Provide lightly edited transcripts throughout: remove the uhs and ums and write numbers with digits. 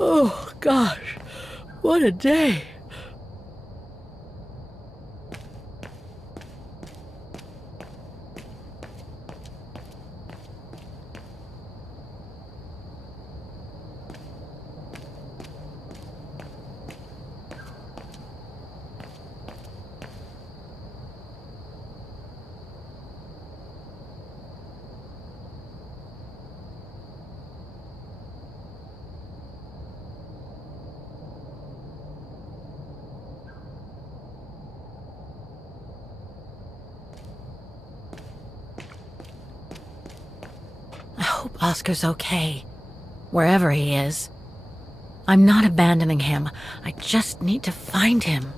Oh, gosh. What a day. I hope Oscar's okay, wherever he is. I'm not abandoning him. I just need to find him.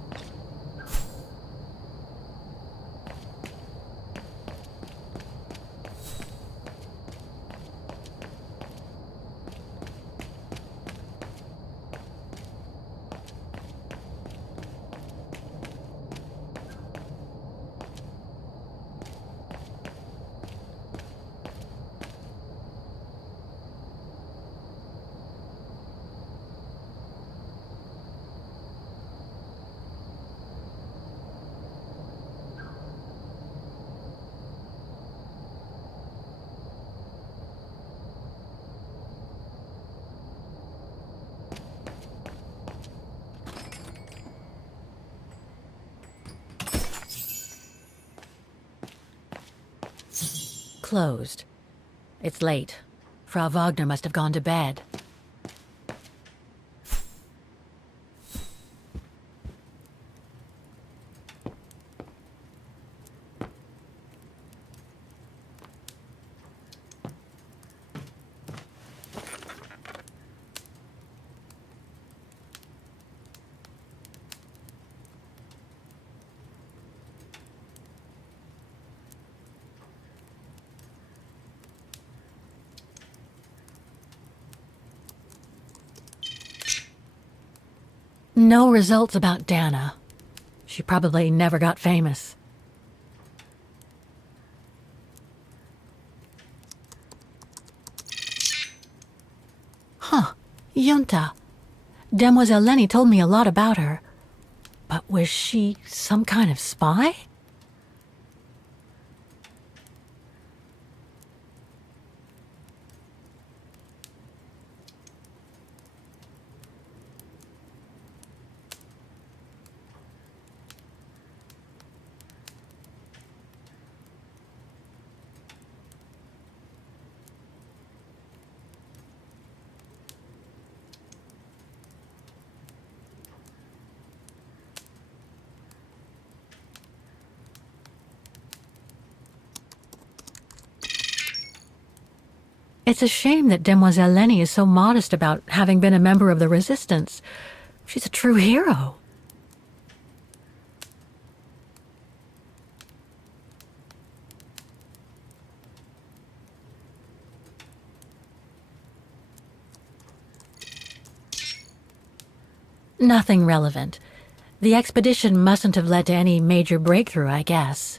Closed. It's late. Frau Wagner must have gone to bed. No results about Dana. She probably never got famous. Huh. Junta. Demoiselle Lenny told me a lot about her. But was she some kind of spy? It's a shame that Demoiselle Lenny is so modest about having been a member of the Resistance. She's a true hero. Nothing relevant. The expedition mustn't have led to any major breakthrough, I guess.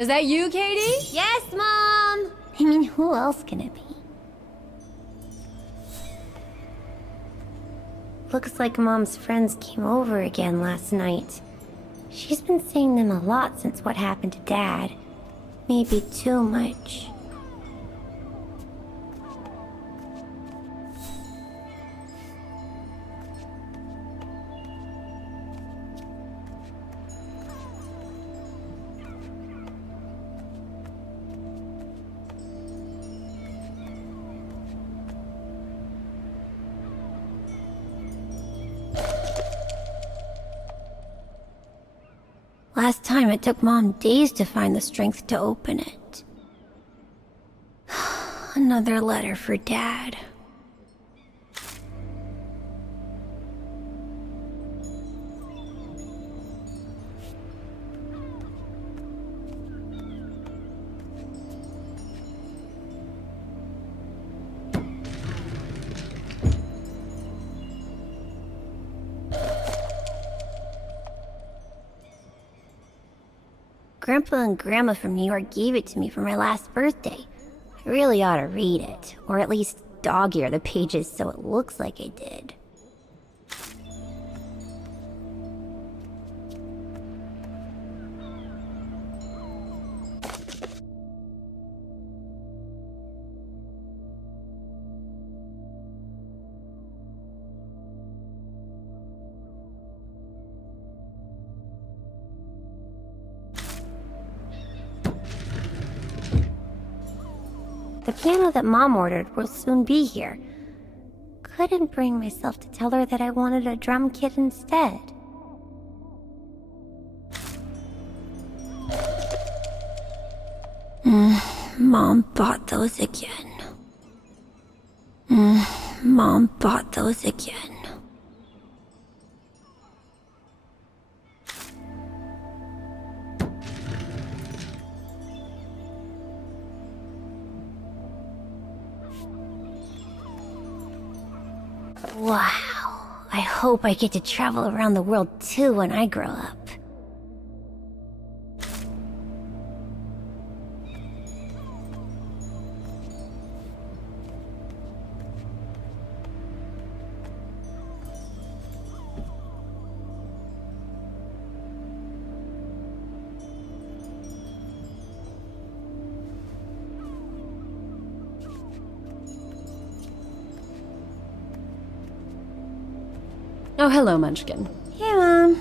Is that you, Katie? Yes, Mom! I mean, who else can it be? Looks like Mom's friends came over again last night. She's been seeing them a lot since what happened to Dad. Maybe too much. Last time it took Mom days to find the strength to open it. Another letter for Dad. Grandpa and Grandma from New York gave it to me for my last birthday. I really ought to read it, or at least dog-ear the pages so it looks like I did. The piano that Mom ordered will soon be here. Couldn't bring myself to tell her that I wanted a drum kit instead. Mom bought those again. Mom bought those again. Wow, I hope I get to travel around the world too when I grow up. Oh, hello, Munchkin. Hey, Mom.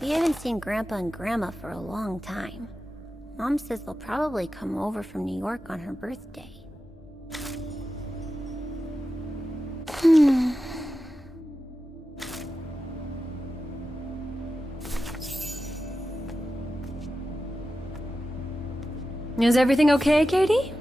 We haven't seen Grandpa and Grandma for a long time. Mom says they'll probably come over from New York on her birthday. Is everything okay, Katie?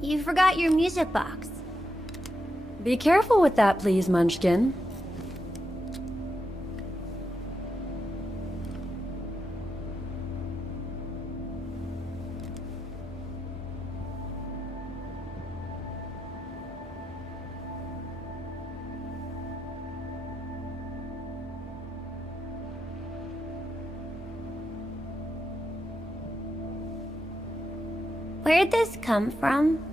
You forgot your music box. Be careful with that, please, Munchkin. Where'd this come from?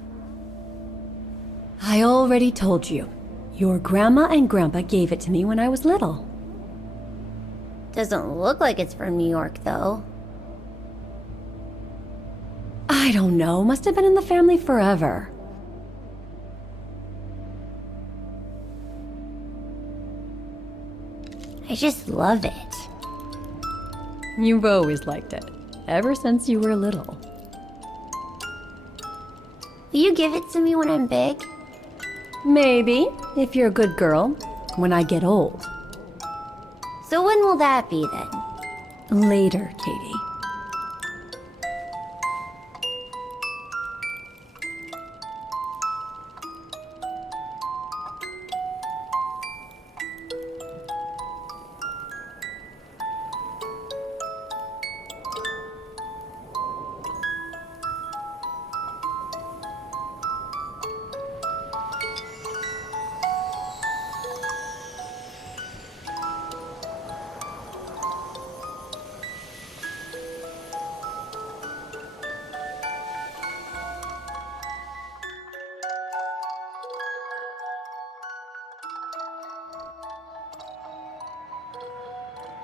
I already told you. Your grandma and grandpa gave it to me when I was little. Doesn't look like it's from New York, though. I don't know, must have been in the family forever. I just love it. You've always liked it, ever since you were little. Will you give it to me when I'm big? Maybe, if you're a good girl, when I get old. So when will that be then? Later, Katie.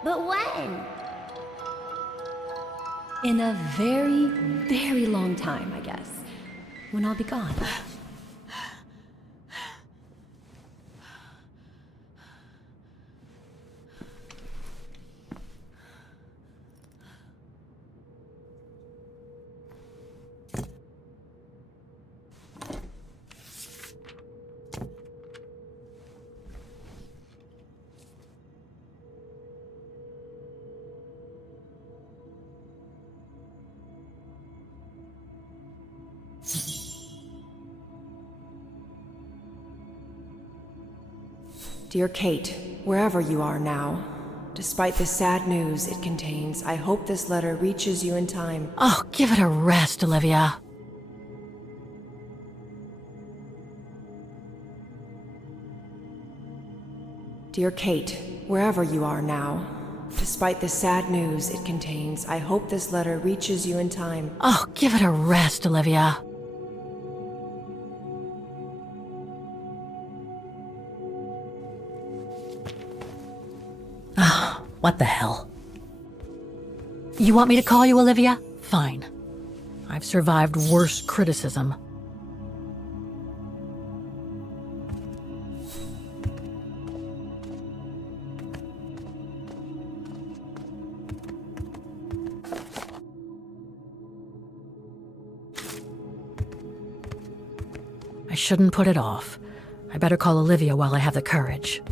But when? In a very, very long time, I guess. When I'll be gone. Dear Kate, wherever you are now, despite the sad news it contains, I hope this letter reaches you in time. Oh, give it a rest, Olivia. Dear Kate, wherever you are now, despite the sad news it contains, I hope this letter reaches you in time. Oh, give it a rest, Olivia. Ah, what the hell? You want me to call you Olivia? Fine. I've survived worse criticism. I shouldn't put it off. I better call Olivia while I have the courage.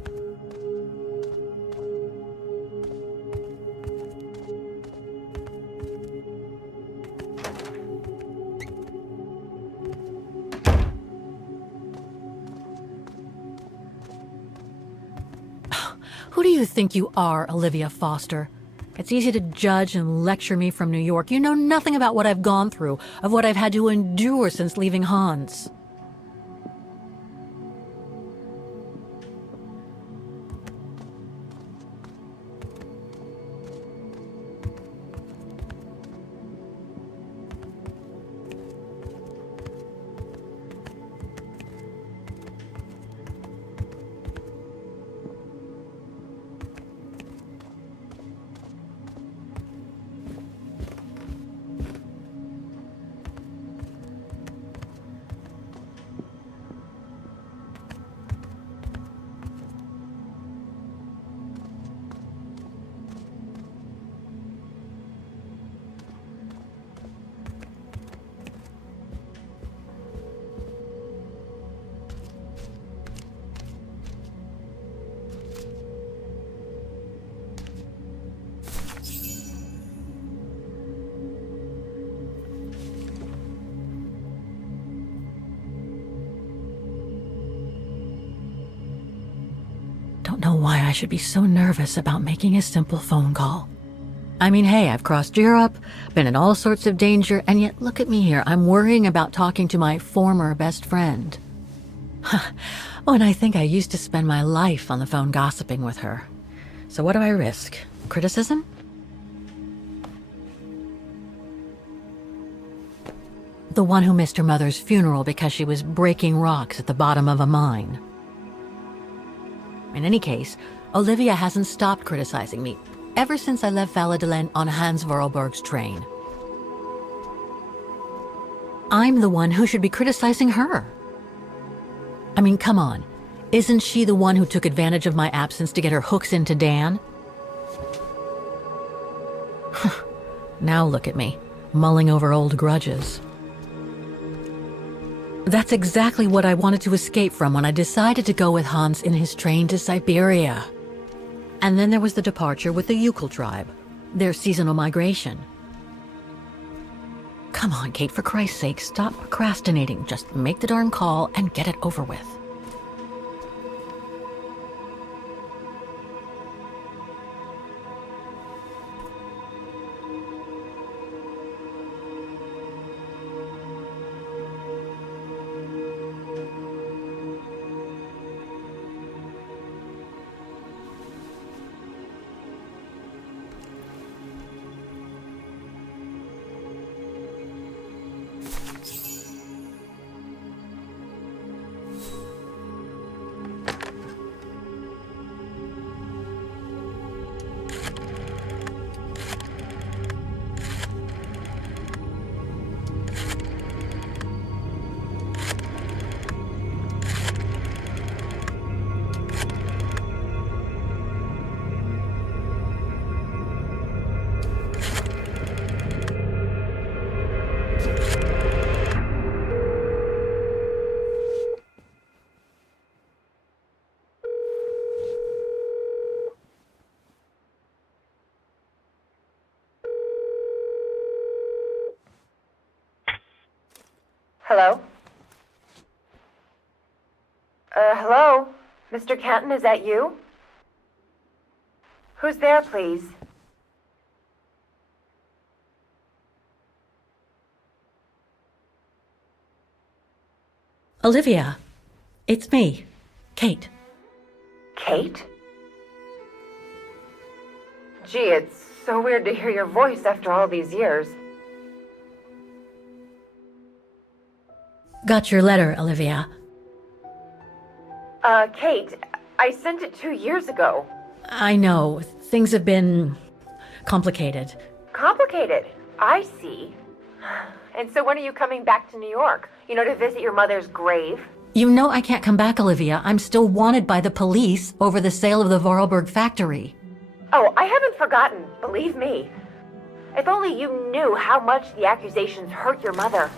Who do you think you are, Olivia Foster? It's easy to judge and lecture me from New York. You know nothing about what I've gone through, of what I've had to endure since leaving Hans. Don't know why I should be so nervous about making a simple phone call. I mean, hey, I've crossed Europe, been in all sorts of danger, and yet look at me here. I'm worrying about talking to my former best friend. Oh, and I think I used to spend my life on the phone gossiping with her. So what do I risk? Criticism? The one who missed her mother's funeral because she was breaking rocks at the bottom of a mine. In any case, Olivia hasn't stopped criticizing me ever since I left Valladolid on Hans Vorarlberg's train. I'm the one who should be criticizing her. I mean, come on. Isn't she the one who took advantage of my absence to get her hooks into Dan? Now look at me, mulling over old grudges. That's exactly what I wanted to escape from when I decided to go with Hans in his train to Siberia. And then there was the departure with the Yukon tribe, their seasonal migration. Come on, Kate, for Christ's sake, stop procrastinating. Just make the darn call and get it over with. Hello? Hello? Mr. Canton, is that you? Who's there, please? Olivia, it's me, Kate. Kate? Gee, it's so weird to hear your voice after all these years. Got your letter, Olivia. Kate, I sent it 2 years ago. I know, things have been complicated. Complicated? I see. And so when are you coming back to New York? You know, to visit your mother's grave? You know I can't come back, Olivia. I'm still wanted by the police over the sale of the Vorarlberg factory. Oh, I haven't forgotten, believe me. If only you knew how much the accusations hurt your mother.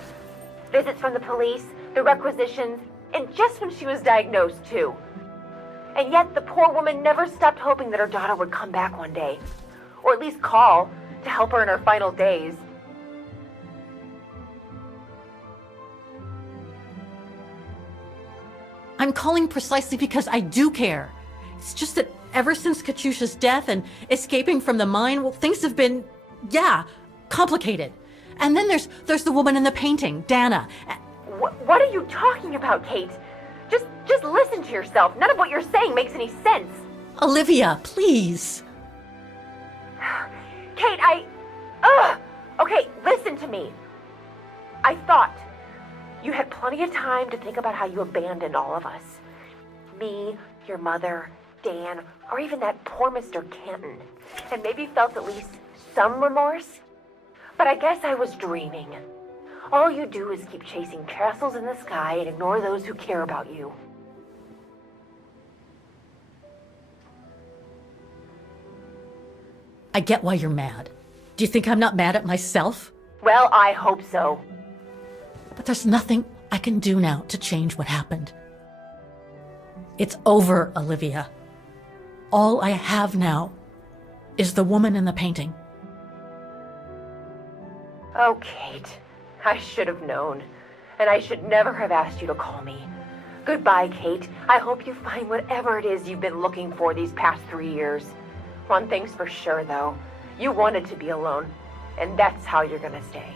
Visits from the police, the requisitions, and just when she was diagnosed, too. And yet the poor woman never stopped hoping that her daughter would come back one day. Or at least call to help her in her final days. I'm calling precisely because I do care. It's just that ever since Katyusha's death and escaping from the mine, well, things have been, complicated. And then there's the woman in the painting, Dana. What are you talking about, Kate? Just listen to yourself. None of what you're saying makes any sense. Olivia, please. Kate, Okay, listen to me. I thought you had plenty of time to think about how you abandoned all of us. Me, your mother, Dan, or even that poor Mr. Canton. And maybe felt at least some remorse. But I guess I was dreaming. All you do is keep chasing castles in the sky and ignore those who care about you. I get why you're mad. Do you think I'm not mad at myself? Well, I hope so. But there's nothing I can do now to change what happened. It's over, Olivia. All I have now is the woman in the painting. Oh, Kate, I should have known. And I should never have asked you to call me. Goodbye, Kate. I hope you find whatever it is you've been looking for these past 3 years. One thing's for sure, though. You wanted to be alone, and that's how you're gonna stay.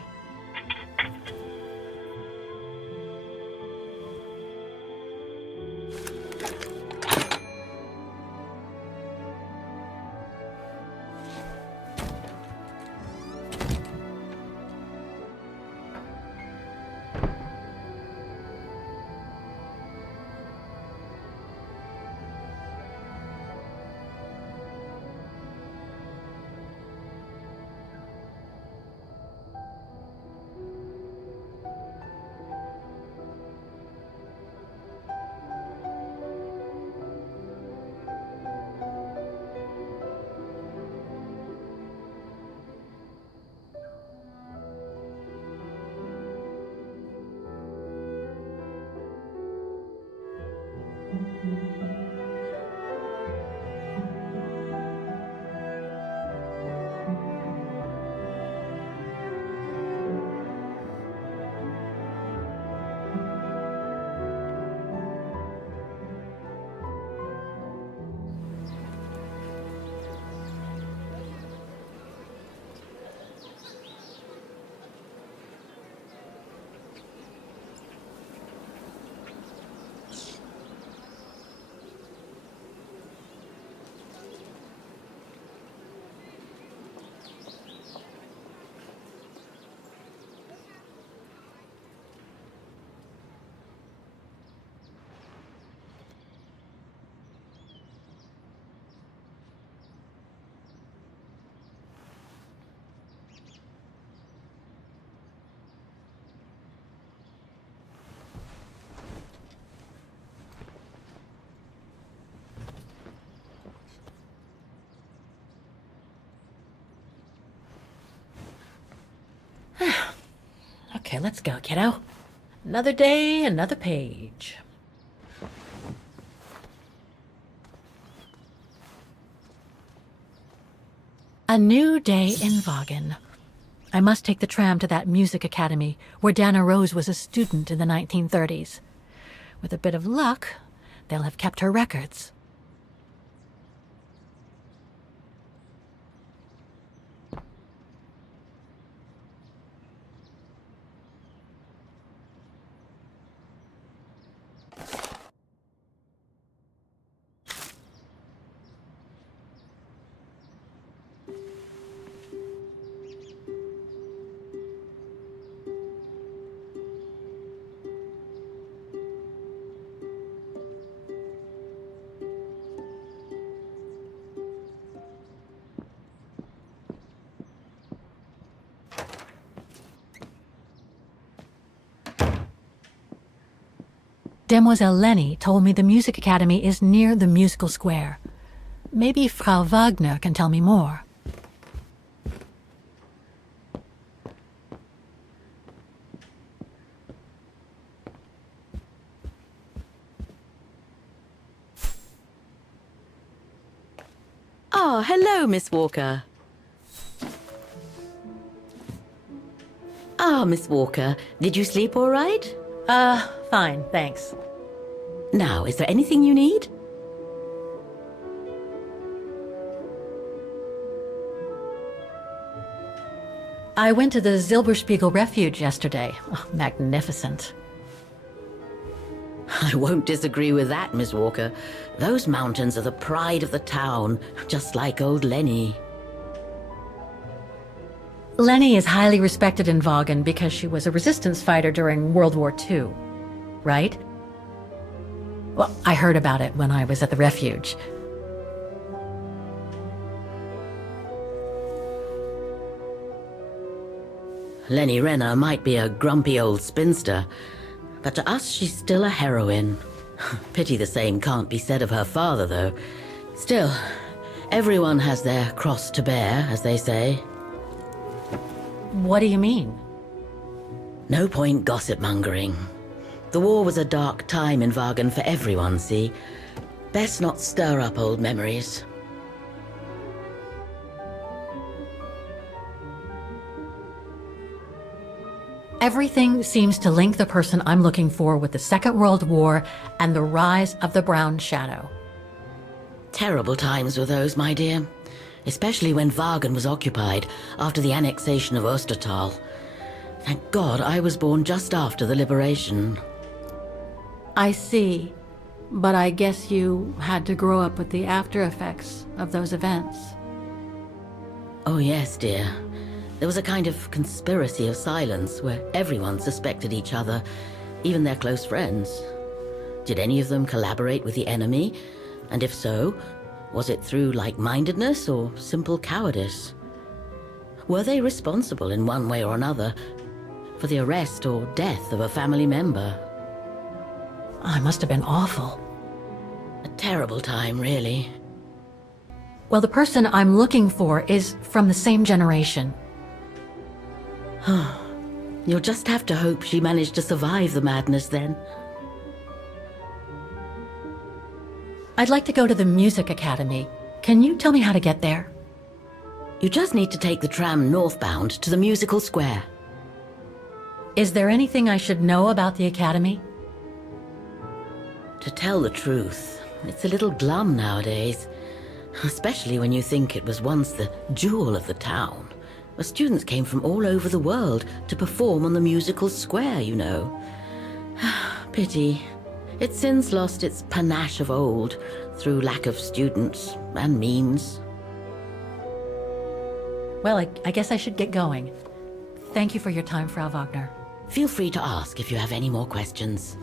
Okay, let's go, kiddo. Another day, another page. A new day in Vaughan. I must take the tram to that music academy where Dana Rose was a student in the 1930s. With a bit of luck, they'll have kept her records. Demoiselle Lenny told me the music academy is near the musical square. Maybe Frau Wagner can tell me more. Oh, hello, Miss Walker. Miss Walker, did you sleep all right? Fine, thanks. Now, is there anything you need? I went to the Zilberspiegel Refuge yesterday. Oh, magnificent. I won't disagree with that, Miss Walker. Those mountains are the pride of the town, just like old Lenny. Lenny is highly respected in Vaughan because she was a resistance fighter during World War II, right? Well, I heard about it when I was at the refuge. Lenny Renner might be a grumpy old spinster, but to us she's still a heroine. Pity the same can't be said of her father, though. Still, everyone has their cross to bear, as they say. What do you mean? No point gossip-mongering. The war was a dark time in Vaughan for everyone, see? Best not stir up old memories. Everything seems to link the person I'm looking for with the Second World War and the rise of the Brown Shadow. Terrible times were those, my dear. Especially when Vaughan was occupied after the annexation of Ostertal. Thank God I was born just after the liberation. I see, but I guess you had to grow up with the after effects of those events. Oh yes, dear. There was a kind of conspiracy of silence where everyone suspected each other, even their close friends. Did any of them collaborate with the enemy? And if so, was it through like-mindedness or simple cowardice? Were they responsible in one way or another for the arrest or death of a family member? I must have been awful. A terrible time, really. Well, the person I'm looking for is from the same generation. You'll just have to hope she managed to survive the madness then. I'd like to go to the music academy. Can you tell me how to get there? You just need to take the tram northbound to the musical square. Is there anything I should know about the academy? To tell the truth, it's a little glum nowadays. Especially when you think it was once the jewel of the town. Where students came from all over the world to perform on the musical square, you know. Pity. It's since lost its panache of old through lack of students and means. Well, I guess I should get going. Thank you for your time, Frau Wagner. Feel free to ask if you have any more questions.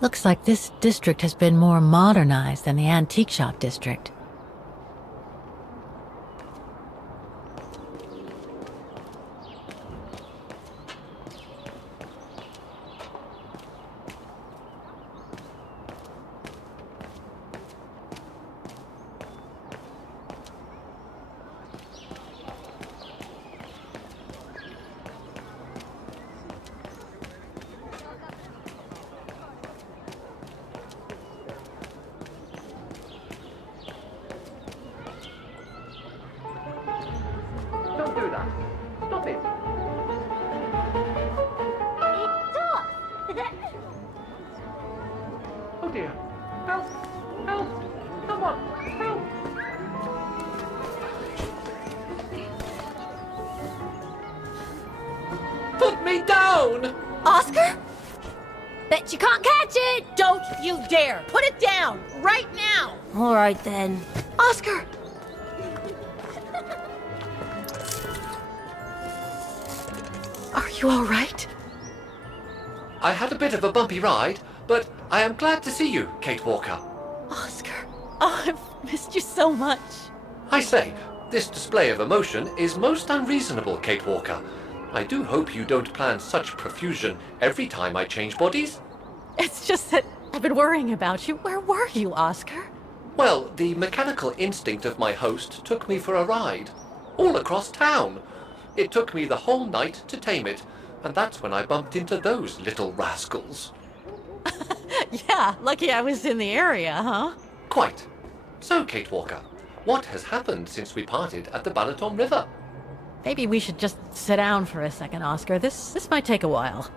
Looks like this district has been more modernized than the antique shop district. Don't do that. Stop it. Oh dear. Help! Help! Someone! Help! Put me down! Oscar? Bet you can't catch it! Don't you dare! Put it down! Right now! All right then. Oscar! Are you all right? I had a bit of a bumpy ride, but I am glad to see you, Kate Walker. Oscar. Oh, I've missed you so much. I say, this display of emotion is most unreasonable, Kate Walker. I do hope you don't plan such profusion every time I change bodies. It's just that I've been worrying about you. Where were you, Oscar? Well, the mechanical instinct of my host took me for a ride. All across town. It took me the whole night to tame it, and that's when I bumped into those little rascals. Yeah, lucky I was in the area, huh? Quite. So, Kate Walker, what has happened since we parted at the Balaton River? Maybe we should just sit down for a second, Oscar. This might take a while.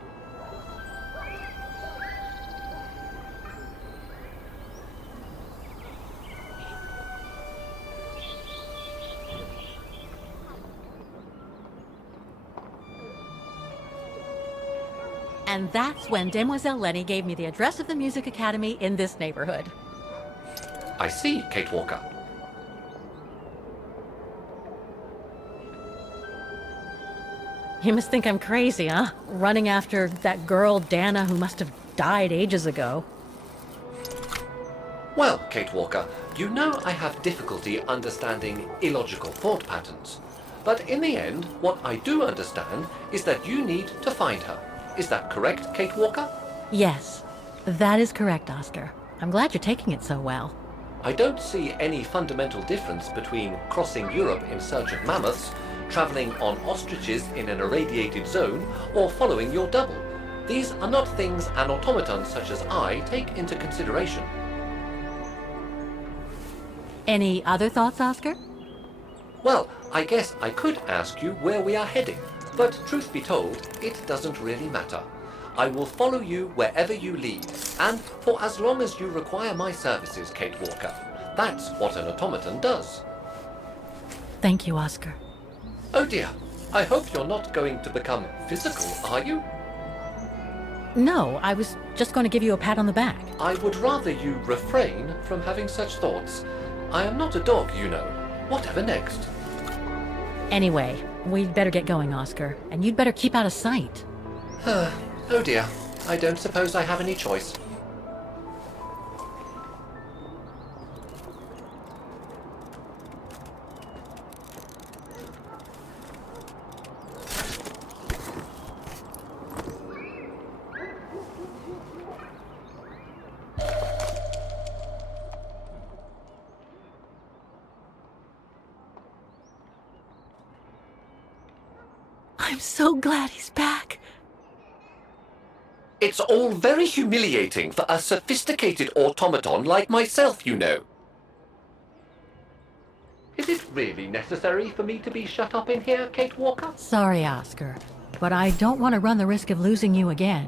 And that's when Demoiselle Lenny gave me the address of the Music Academy in this neighborhood. I see, Kate Walker. You must think I'm crazy, huh? Running after that girl, Dana, who must have died ages ago. Well, Kate Walker, you know I have difficulty understanding illogical thought patterns. But in the end, what I do understand is that you need to find her. Is that correct, Kate Walker? Yes, that is correct, Oscar. I'm glad you're taking it so well. I don't see any fundamental difference between crossing Europe in search of mammoths, traveling on ostriches in an irradiated zone, or following your double. These are not things an automaton such as I take into consideration. Any other thoughts, Oscar? Well, I guess I could ask you where we are heading, but truth be told, it doesn't really matter. I will follow you wherever you lead, and for as long as you require my services, Kate Walker. That's what an automaton does. Thank you, Oscar. Oh dear, I hope you're not going to become physical, are you? No, I was just going to give you a pat on the back. I would rather you refrain from having such thoughts. I am not a dog, you know. Whatever next? Anyway, we'd better get going, Oscar, and you'd better keep out of sight. Oh dear, I don't suppose I have any choice. I'm so glad he's back. It's all very humiliating for a sophisticated automaton like myself, you know. Is it really necessary for me to be shut up in here, Kate Walker? Sorry, Oscar, but I don't want to run the risk of losing you again.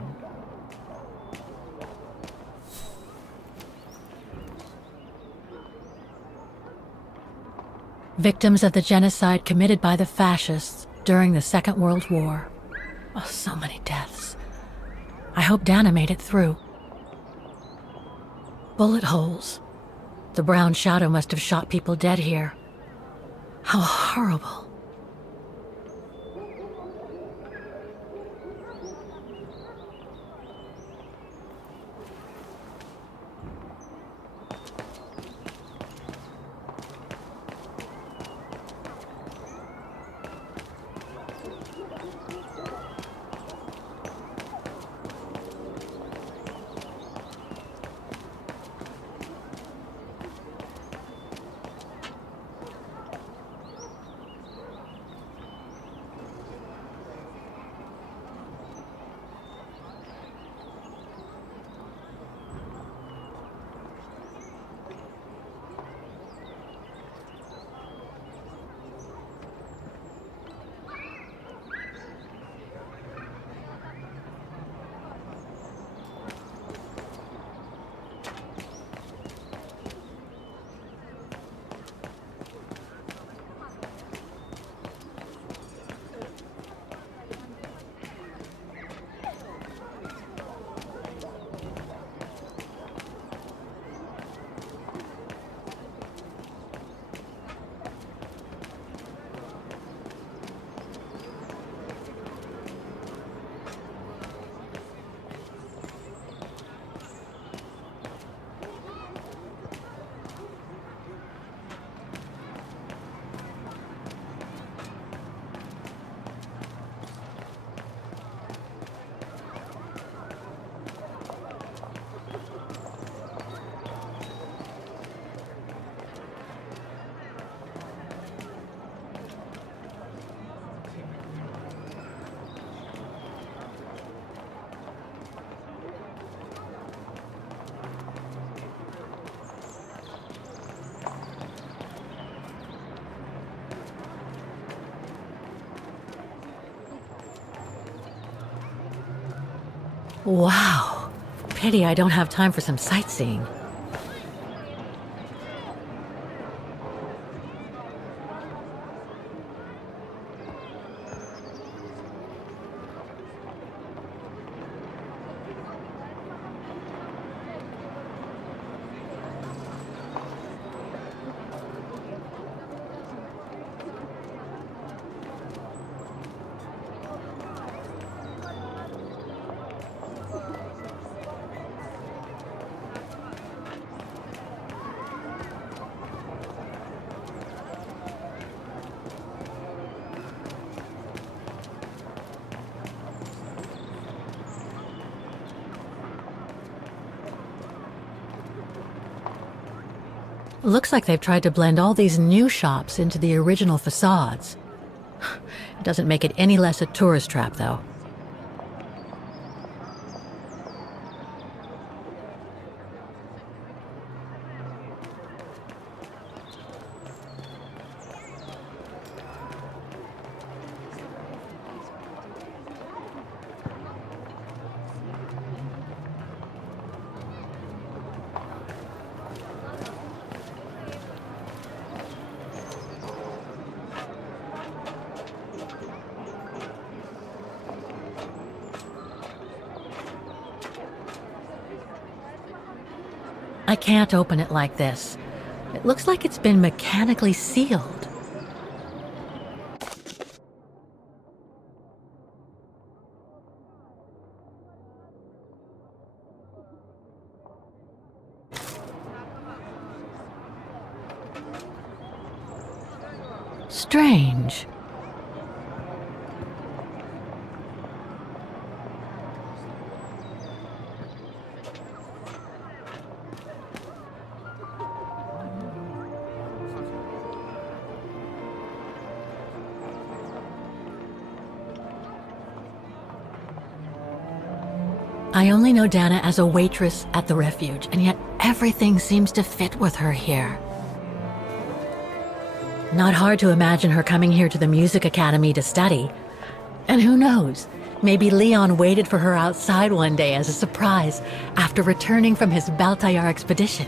Victims of the genocide committed by the fascists during the Second World War. Oh, so many deaths. I hope Dana made it through. Bullet holes. The brown shadow must have shot people dead here. How horrible. Wow. Pity I don't have time for some sightseeing. Looks like they've tried to blend all these new shops into the original facades. It doesn't make it any less a tourist trap, though. I can't open it like this. It looks like it's been mechanically sealed. Strange. I only know Dana as a waitress at the refuge, and yet everything seems to fit with her here. Not hard to imagine her coming here to the music academy to study. And who knows, maybe Leon waited for her outside one day as a surprise after returning from his Baltayar expedition.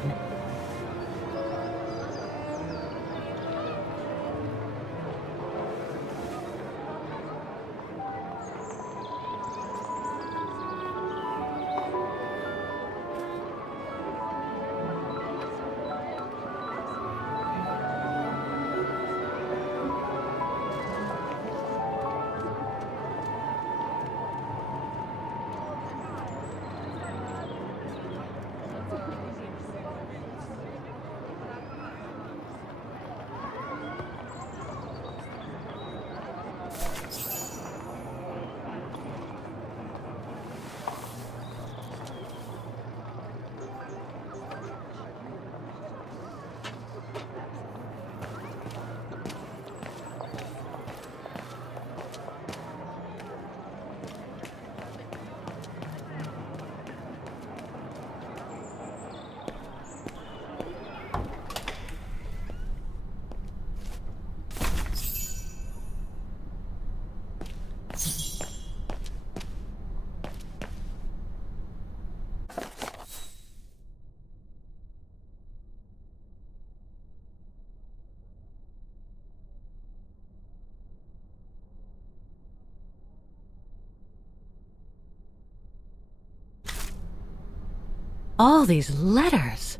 All these letters.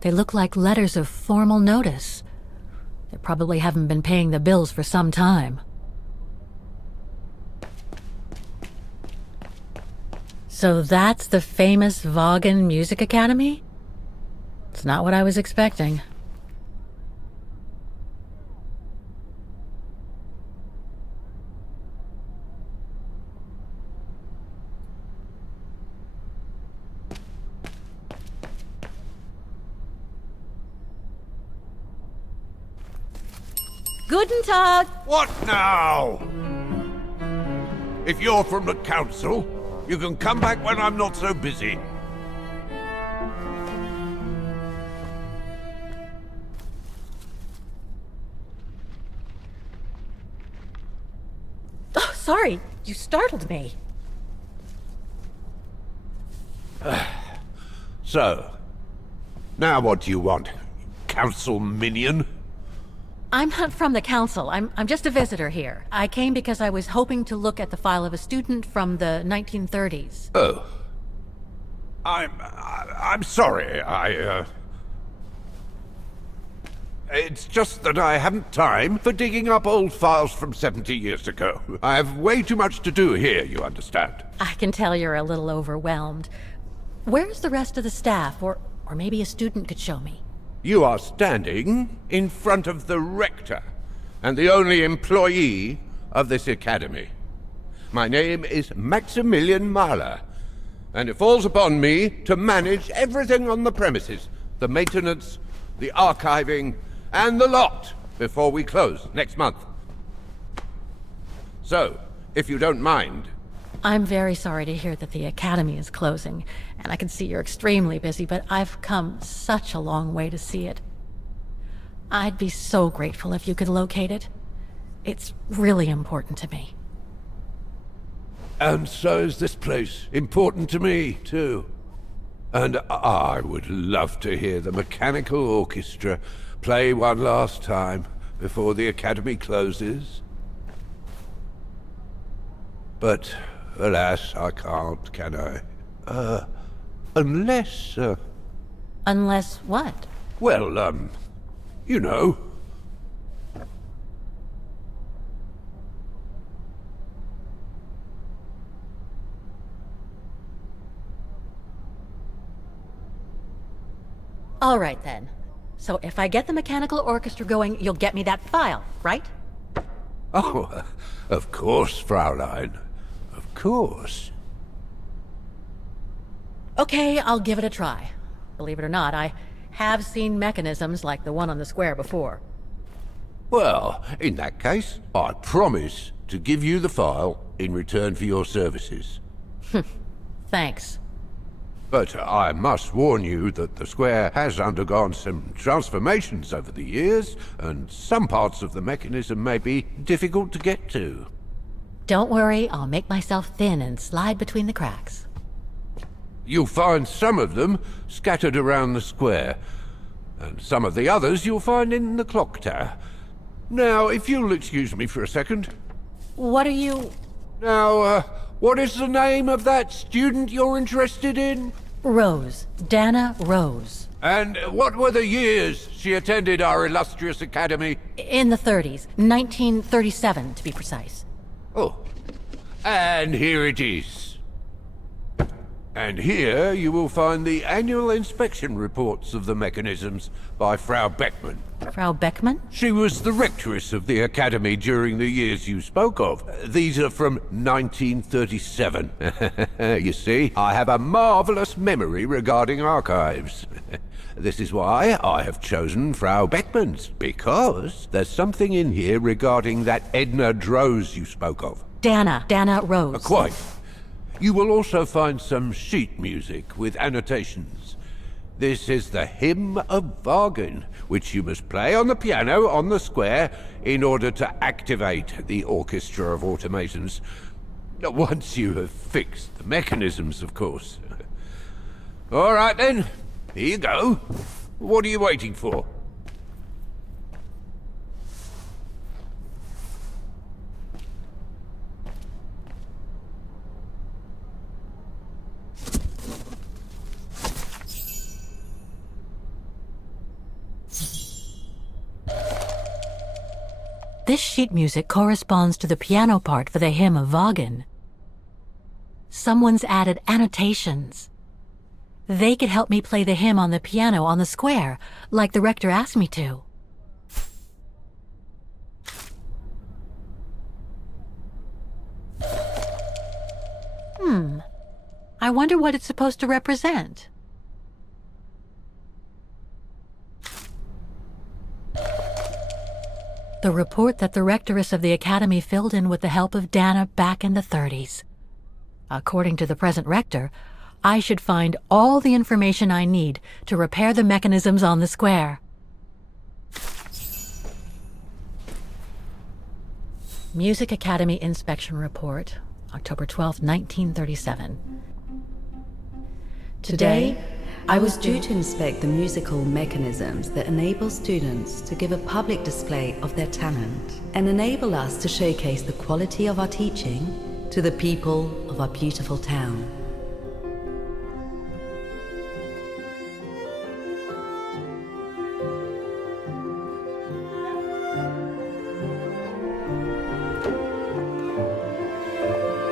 They look like letters of formal notice. They probably haven't been paying the bills for some time. So that's the famous Vaughan Music Academy? It's not what I was expecting. Guten Tag! What now? If you're from the council, you can come back when I'm not so busy. Oh, sorry, you startled me. So, now what do you want, council minion? I'm not from the council. I'm just a visitor here. I came because I was hoping to look at the file of a student from the 1930s. Oh. I'm sorry, It's just that I haven't time for digging up old files from 70 years ago. I have way too much to do here, you understand. I can tell you're a little overwhelmed. Where's the rest of the staff? Or maybe a student could show me. You are standing in front of the rector, and the only employee of this academy. My name is Maximilian Mahler, and it falls upon me to manage everything on the premises. The maintenance, the archiving, and the lot before we close next month. So, if you don't mind... I'm very sorry to hear that the academy is closing, and I can see you're extremely busy, but I've come such a long way to see it. I'd be so grateful if you could locate it. It's really important to me. And so is this place important to me, too. And I would love to hear the mechanical orchestra play one last time before the academy closes. But, alas, I can't, can I? Unless, Unless what? well, you know. All right, then. So if I get the mechanical orchestra going, you'll get me that file, right? Oh, of course, Fraulein. Of course. Okay, I'll give it a try. Believe it or not, I have seen mechanisms like the one on the square before. Well, in that case, I promise to give you the file in return for your services. Thanks. But I must warn you that the square has undergone some transformations over the years, and some parts of the mechanism may be difficult to get to. Don't worry, I'll make myself thin and slide between the cracks. You'll find some of them scattered around the square, and some of the others you'll find in the clock tower. Now, if you'll excuse me for a second. What are you... Now, what is the name of that student you're interested in? Rose. Dana Rose. And what were the years she attended our illustrious academy? In the 30s. 1937, to be precise. Oh, and here it is. And here you will find the annual inspection reports of the mechanisms by Frau Beckmann. Frau Beckmann? She was the rectress of the academy during the years you spoke of. These are from 1937. You see, I have a marvelous memory regarding archives. This is why I have chosen Frau Beckmann's, because there's something in here regarding that Edna Droz you spoke of. Dana Rose. Quite. You will also find some sheet music with annotations. This is the Hymn of Wagen, which you must play on the piano on the square in order to activate the Orchestra of Automatons. Once you have fixed the mechanisms, of course. All right then, here you go. What are you waiting for? This sheet music corresponds to the piano part for the Hymn of Wagen. Someone's added annotations. They could help me play the hymn on the piano on the square, like the rector asked me to. I wonder what it's supposed to represent. The report that the rectoress of the academy filled in with the help of Dana back in the 30s. According to the present rector, I should find all the information I need to repair the mechanisms on the square. Music Academy Inspection Report, October 12, 1937. Today, I was due to inspect the musical mechanisms that enable students to give a public display of their talent and enable us to showcase the quality of our teaching to the people of our beautiful town.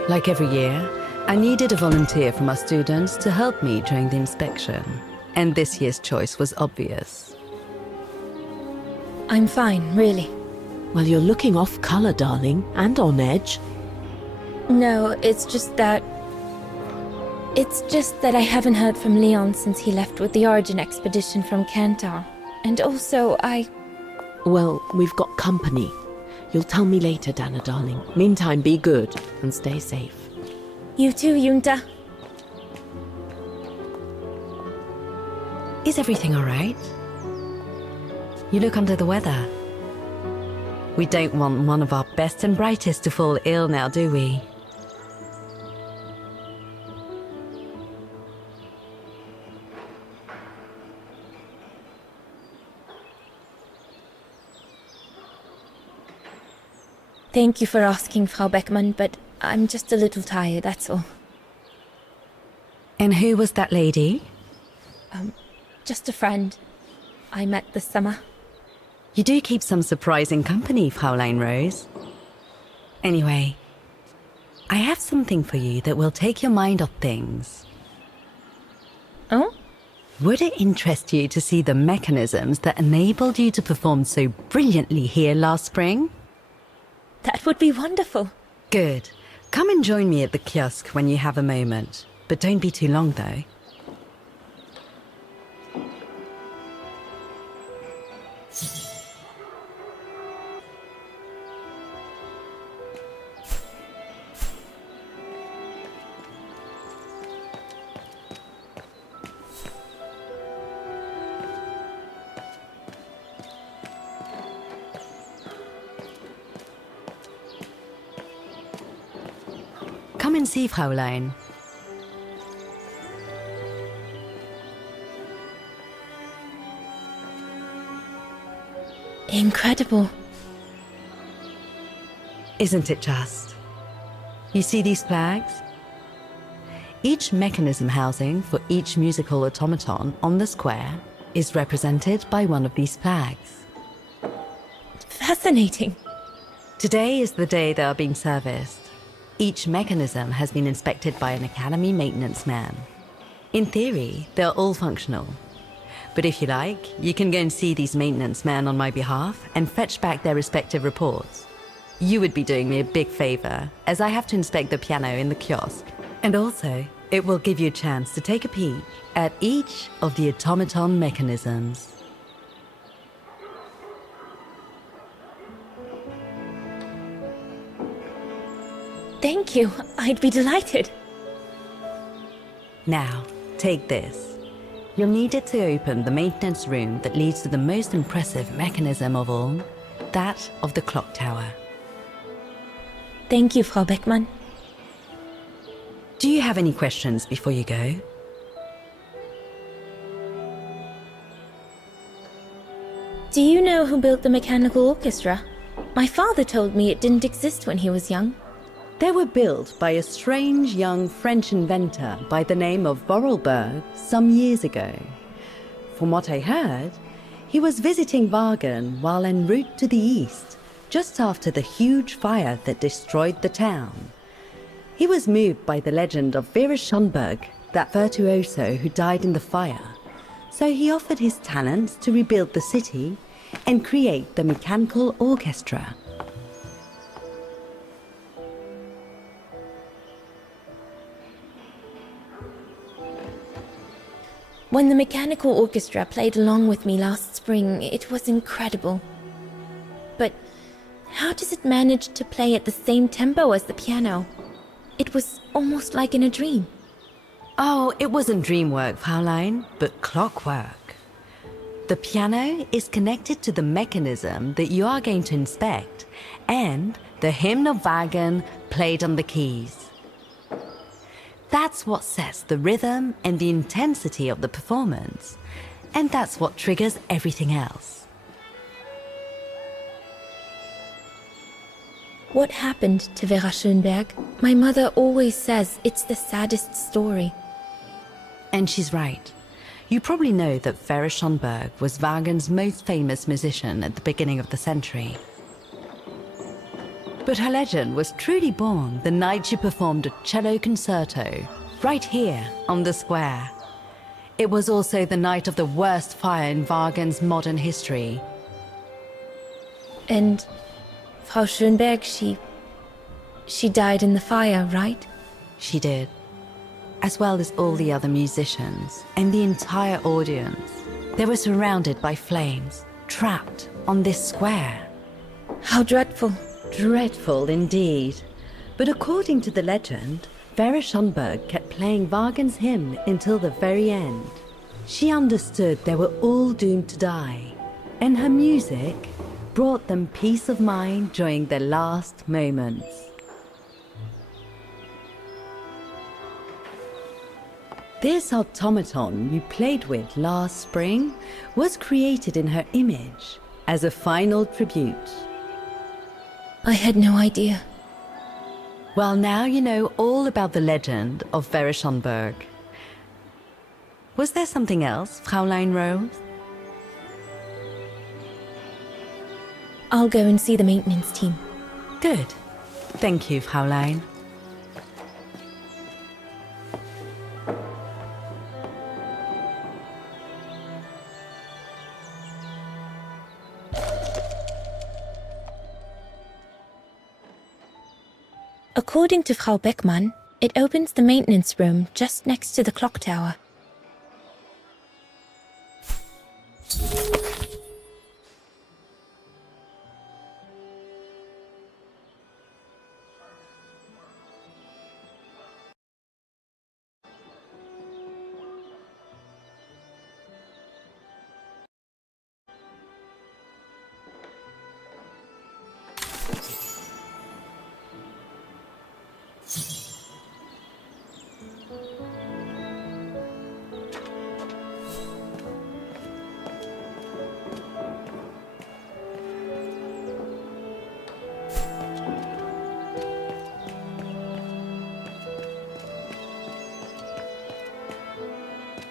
Like every year, I needed a volunteer from our students to help me during the inspection, and this year's choice was obvious. I'm fine, really. Well, you're looking off color, darling, and on edge. No, it's just that I haven't heard from Leon since he left with the Origin expedition from Kantar. And also, Well, we've got company. You'll tell me later, Dana, darling. Meantime, be good and stay safe. You too, Yunta. Is everything all right? You look under the weather. We don't want one of our best and brightest to fall ill now, do we? Thank you for asking, Frau Beckmann, but I'm just a little tired, that's all. And who was that lady? Just a friend I met this summer. You do keep some surprising company, Fraulein Rose. Anyway, I have something for you that will take your mind off things. Oh? Would it interest you to see the mechanisms that enabled you to perform so brilliantly here last spring? That would be wonderful. Good. Come and join me at the kiosk when you have a moment. But don't be too long, though. Come and see, Fraulein. Incredible. Isn't it just? You see these flags? Each mechanism housing for each musical automaton on the square is represented by one of these flags. Fascinating. Today is the day they are being serviced. Each mechanism has been inspected by an Academy maintenance man. In theory, they're all functional. But if you like, you can go and see these maintenance men on my behalf and fetch back their respective reports. You would be doing me a big favor, as I have to inspect the piano in the kiosk. And also, it will give you a chance to take a peek at each of the automaton mechanisms. Thank you. I'd be delighted. Now, take this. You'll need it to open the maintenance room that leads to the most impressive mechanism of all, that of the clock tower. Thank you, Frau Beckmann. Do you have any questions before you go? Do you know who built the mechanical orchestra? My father told me it didn't exist when he was young. They were built by a strange young French inventor by the name of Vorarlberg some years ago. From what I heard, he was visiting Wagen while en route to the east, just after the huge fire that destroyed the town. He was moved by the legend of Vera Schönberg, that virtuoso who died in the fire, so he offered his talents to rebuild the city and create the mechanical orchestra. When the mechanical orchestra played along with me last spring, it was incredible. But how does it manage to play at the same tempo as the piano? It was almost like in a dream. Oh, it wasn't dream work, Fraulein, but clockwork. The piano is connected to the mechanism that you are going to inspect, and the hymn of Wagen played on the keys. That's what sets the rhythm and the intensity of the performance. And that's what triggers everything else. What happened to Vera Schönberg? My mother always says it's the saddest story. And she's right. You probably know that Vera Schönberg was Wagner's most famous musician at the beginning of the century. But her legend was truly born the night she performed a cello concerto, right here on the square. It was also the night of the worst fire in Wagner's modern history. And Frau Schönberg, she died in the fire, right? She did. As well as all the other musicians and the entire audience. They were surrounded by flames, trapped on this square. How dreadful. Dreadful indeed. But according to the legend, Vera Schönberg kept playing Wagner's hymn until the very end. She understood they were all doomed to die, and her music brought them peace of mind during their last moments. This automaton you played with last spring was created in her image as a final tribute. I had no idea. Well, now you know all about the legend of Vera Schönberg. Was there something else, Fräulein Rose? I'll go and see the maintenance team. Good. Thank you, Fräulein. According to Frau Beckmann, it opens the maintenance room just next to the clock tower.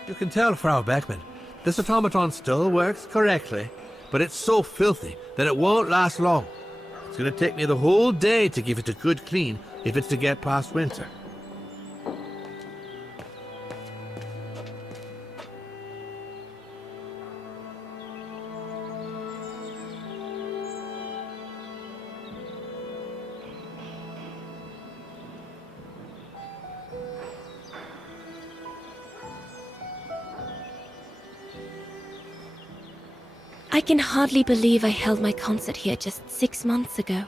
You can tell, Frau Beckmann, this automaton still works correctly, but it's so filthy that it won't last long. It's going to take me the whole day to give it a good clean if it's to get past winter. I can hardly believe I held my concert here just 6 months ago.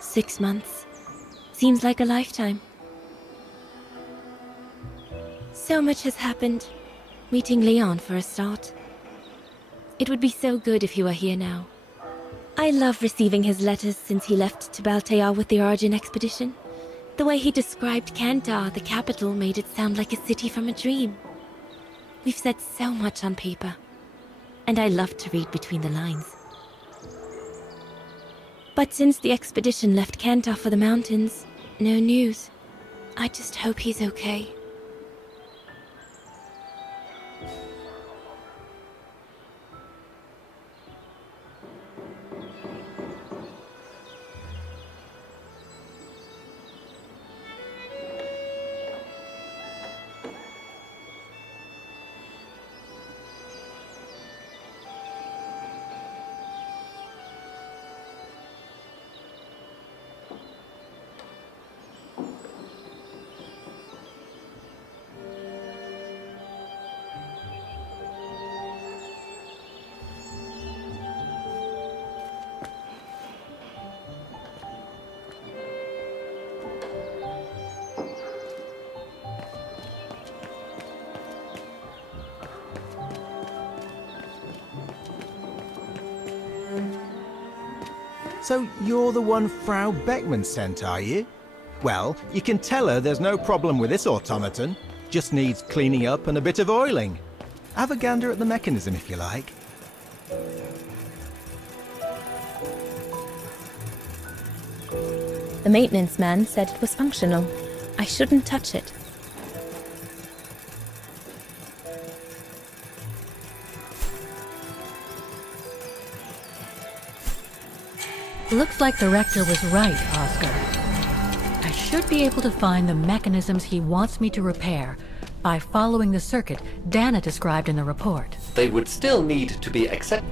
6 months. Seems like a lifetime. So much has happened. Meeting Leon for a start. It would be so good if he were here now. I love receiving his letters since he left to Baltea with the Origin expedition. The way he described Kantar, the capital, made it sound like a city from a dream. We've said so much on paper. And I love to read between the lines. But since the expedition left Kantar for the mountains, no news. I just hope he's okay. So you're the one Frau Beckmann sent, are you? Well, you can tell her there's no problem with this automaton. Just needs cleaning up and a bit of oiling. Have a gander at the mechanism if you like. The maintenance man said it was functional. I shouldn't touch it. Looks like the rector was right, Oscar. I should be able to find the mechanisms he wants me to repair by following the circuit Dana described in the report. They would still need to be accepted.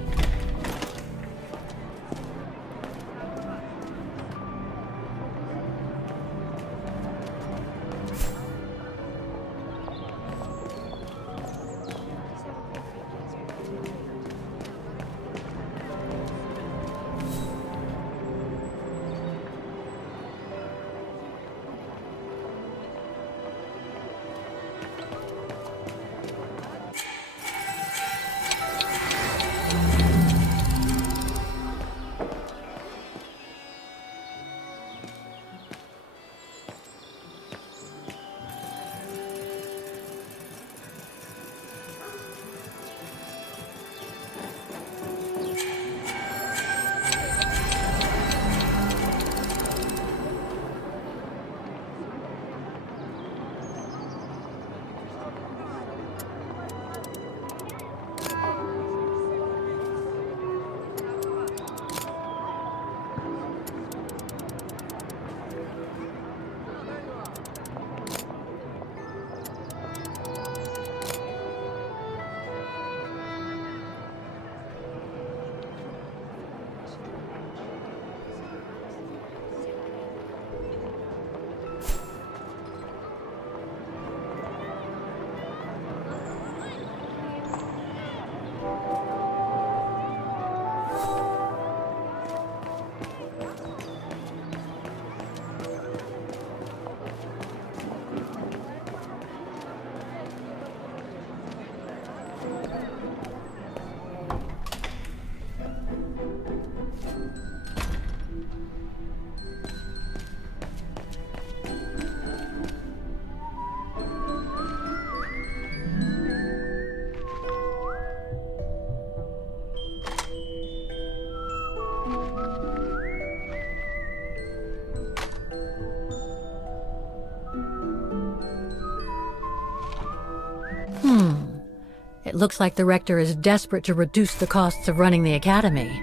It looks like the rector is desperate to reduce the costs of running the academy.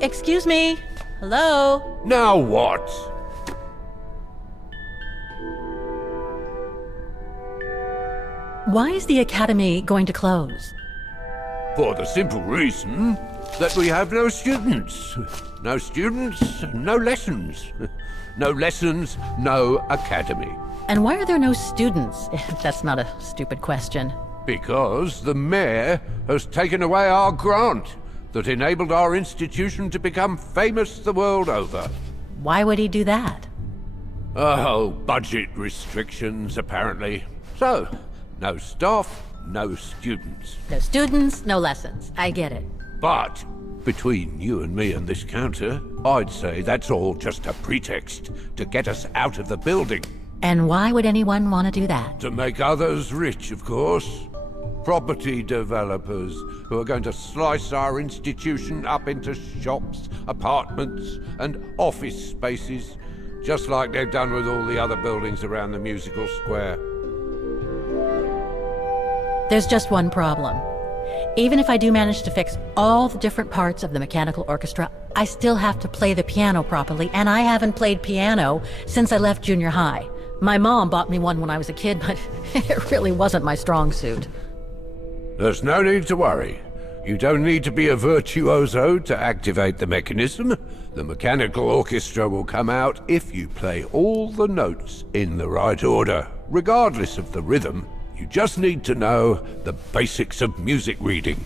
Excuse me? Hello? Now what? Why is the academy going to close? For the simple reason that we have no students. No students, no lessons. No lessons, no academy. And why are there no students? That's not a stupid question. Because the mayor has taken away our grant that enabled our institution to become famous the world over. Why would he do that? Oh, budget restrictions, apparently. So, no staff, no students. No students, no lessons. I get it. But, between you and me and this counter, I'd say that's all just a pretext to get us out of the building. And why would anyone want to do that? To make others rich, of course. Property developers who are going to slice our institution up into shops, apartments, and office spaces, just like they've done with all the other buildings around the musical square. There's just one problem. Even if I do manage to fix all the different parts of the mechanical orchestra, I still have to play the piano properly, and I haven't played piano since I left junior high. My mom bought me one when I was a kid, but it really wasn't my strong suit. There's no need to worry. You don't need to be a virtuoso to activate the mechanism. The mechanical orchestra will come out if you play all the notes in the right order, regardless of the rhythm. You just need to know the basics of music reading.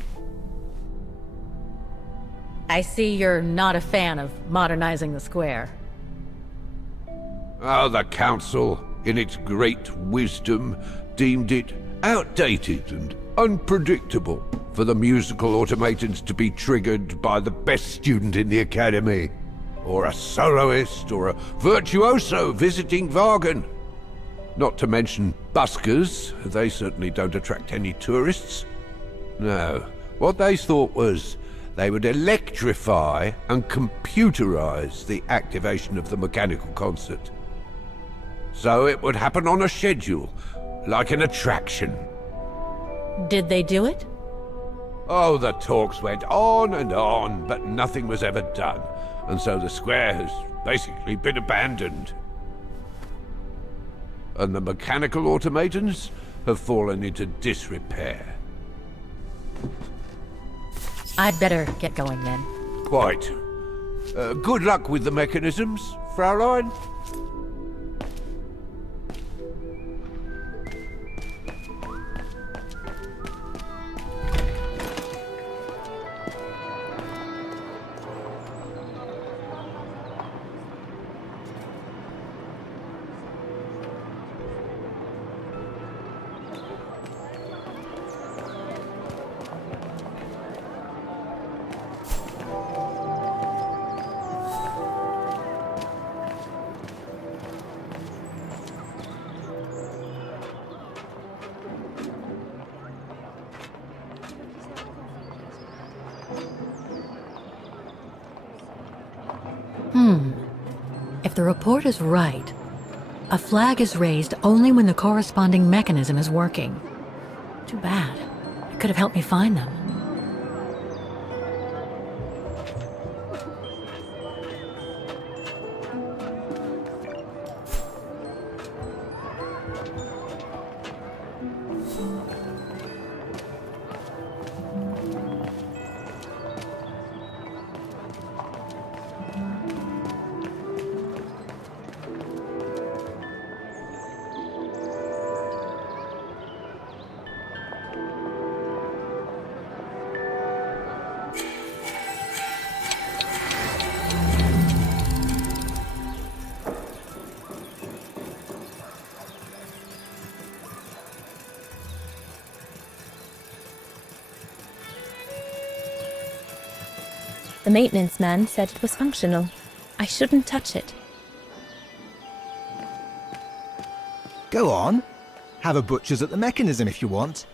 I see you're not a fan of modernizing the square. Oh, the council, in its great wisdom, deemed it outdated and unpredictable for the musical automatons to be triggered by the best student in the academy. or a soloist, or a virtuoso visiting Vargan. Not to mention buskers, they certainly don't attract any tourists. No, what they thought was they would electrify and computerize the activation of the mechanical concert. So it would happen on a schedule, like an attraction. Did they do it? Oh, the talks went on, but nothing was ever done, and so the square has basically been abandoned. And the mechanical automatons have fallen into disrepair. I'd better get going then. Quite. Good luck with the mechanisms, Fraulein. If the report is right, a flag is raised only when the corresponding mechanism is working. Too bad. It could have helped me find them. The maintenance man said it was functional. I shouldn't touch it. Go on. Have a butcher's at the mechanism if you want.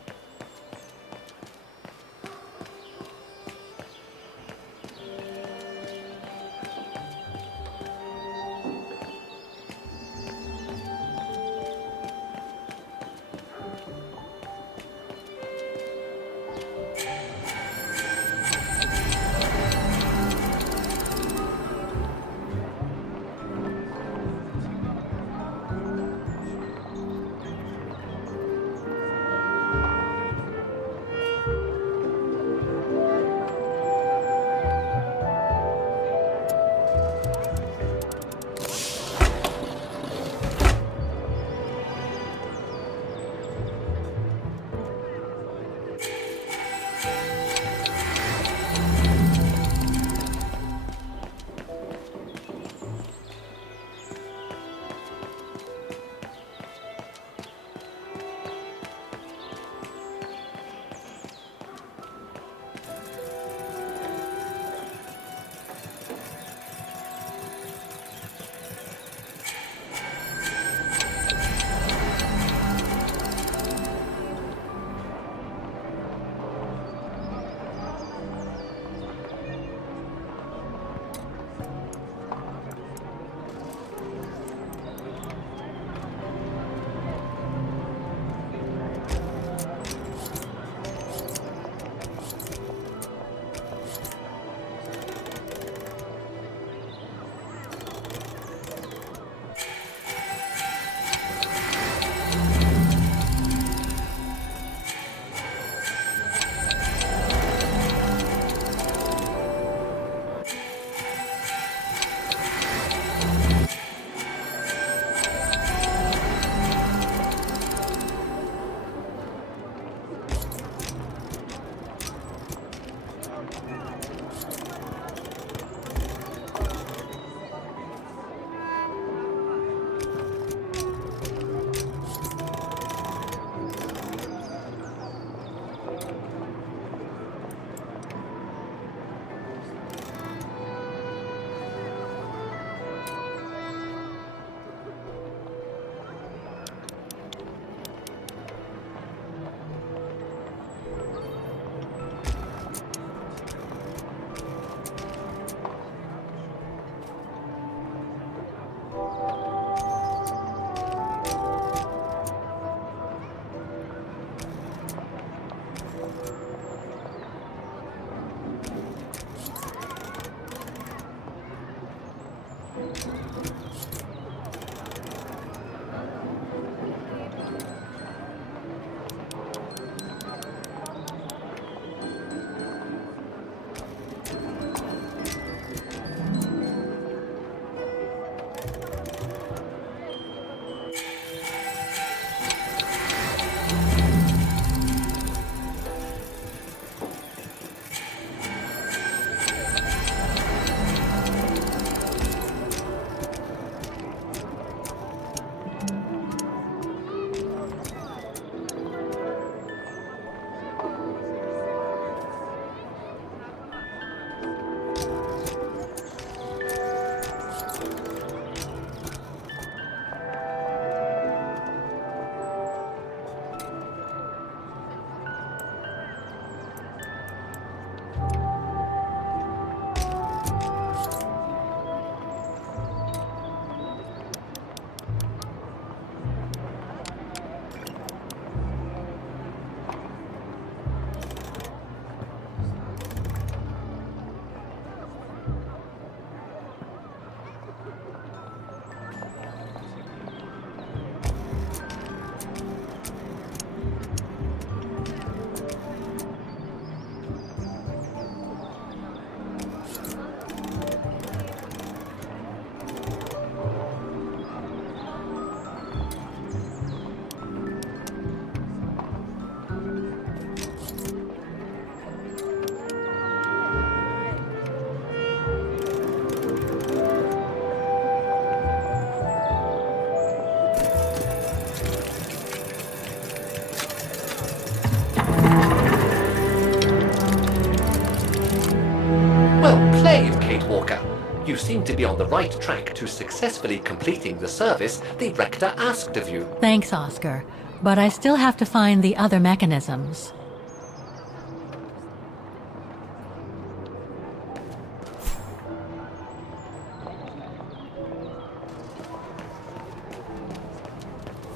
Well played, Kate Walker. You seem to be on the right track to successfully completing the service the Rector asked of you. Thanks, Oscar. But I still have to find the other mechanisms.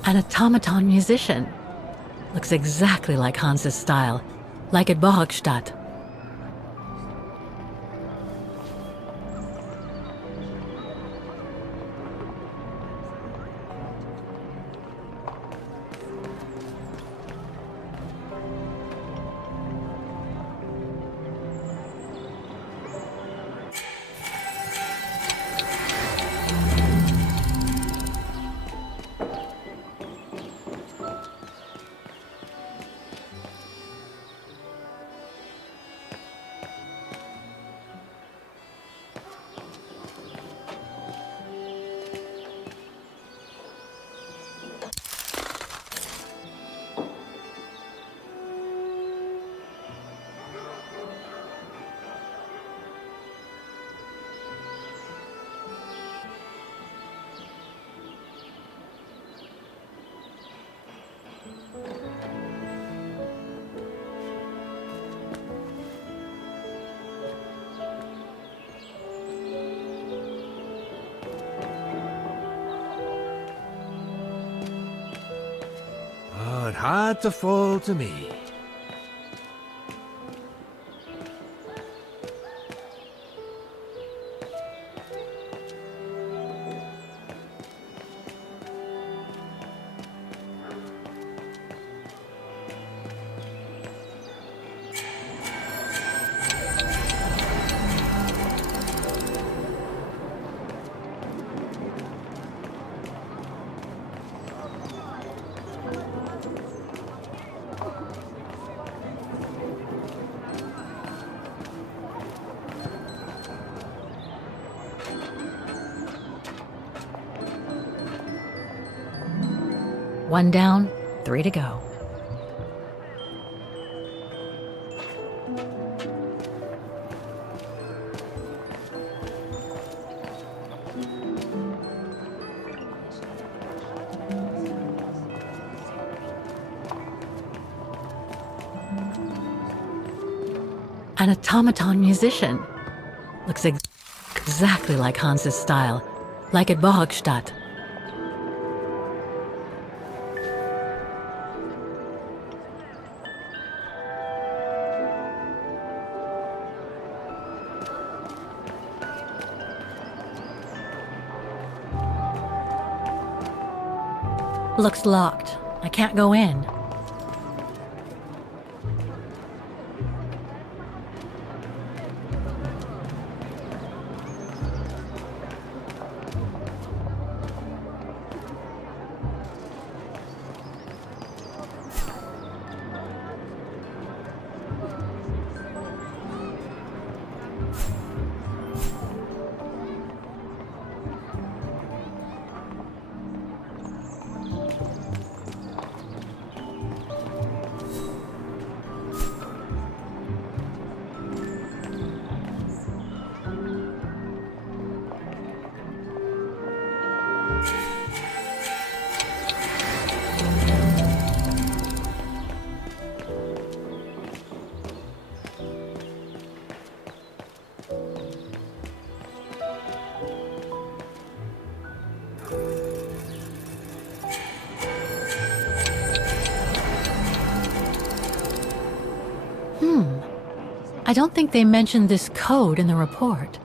An automaton musician. Looks exactly like Hans's style, like at Bohogstadt. Oh, it had to fall to me. One down, 3 to go. An automaton musician. Looks exactly like Hans's style, like at Bohogstadt. Looks locked. I can't go in. I don't think they mentioned this code in the report.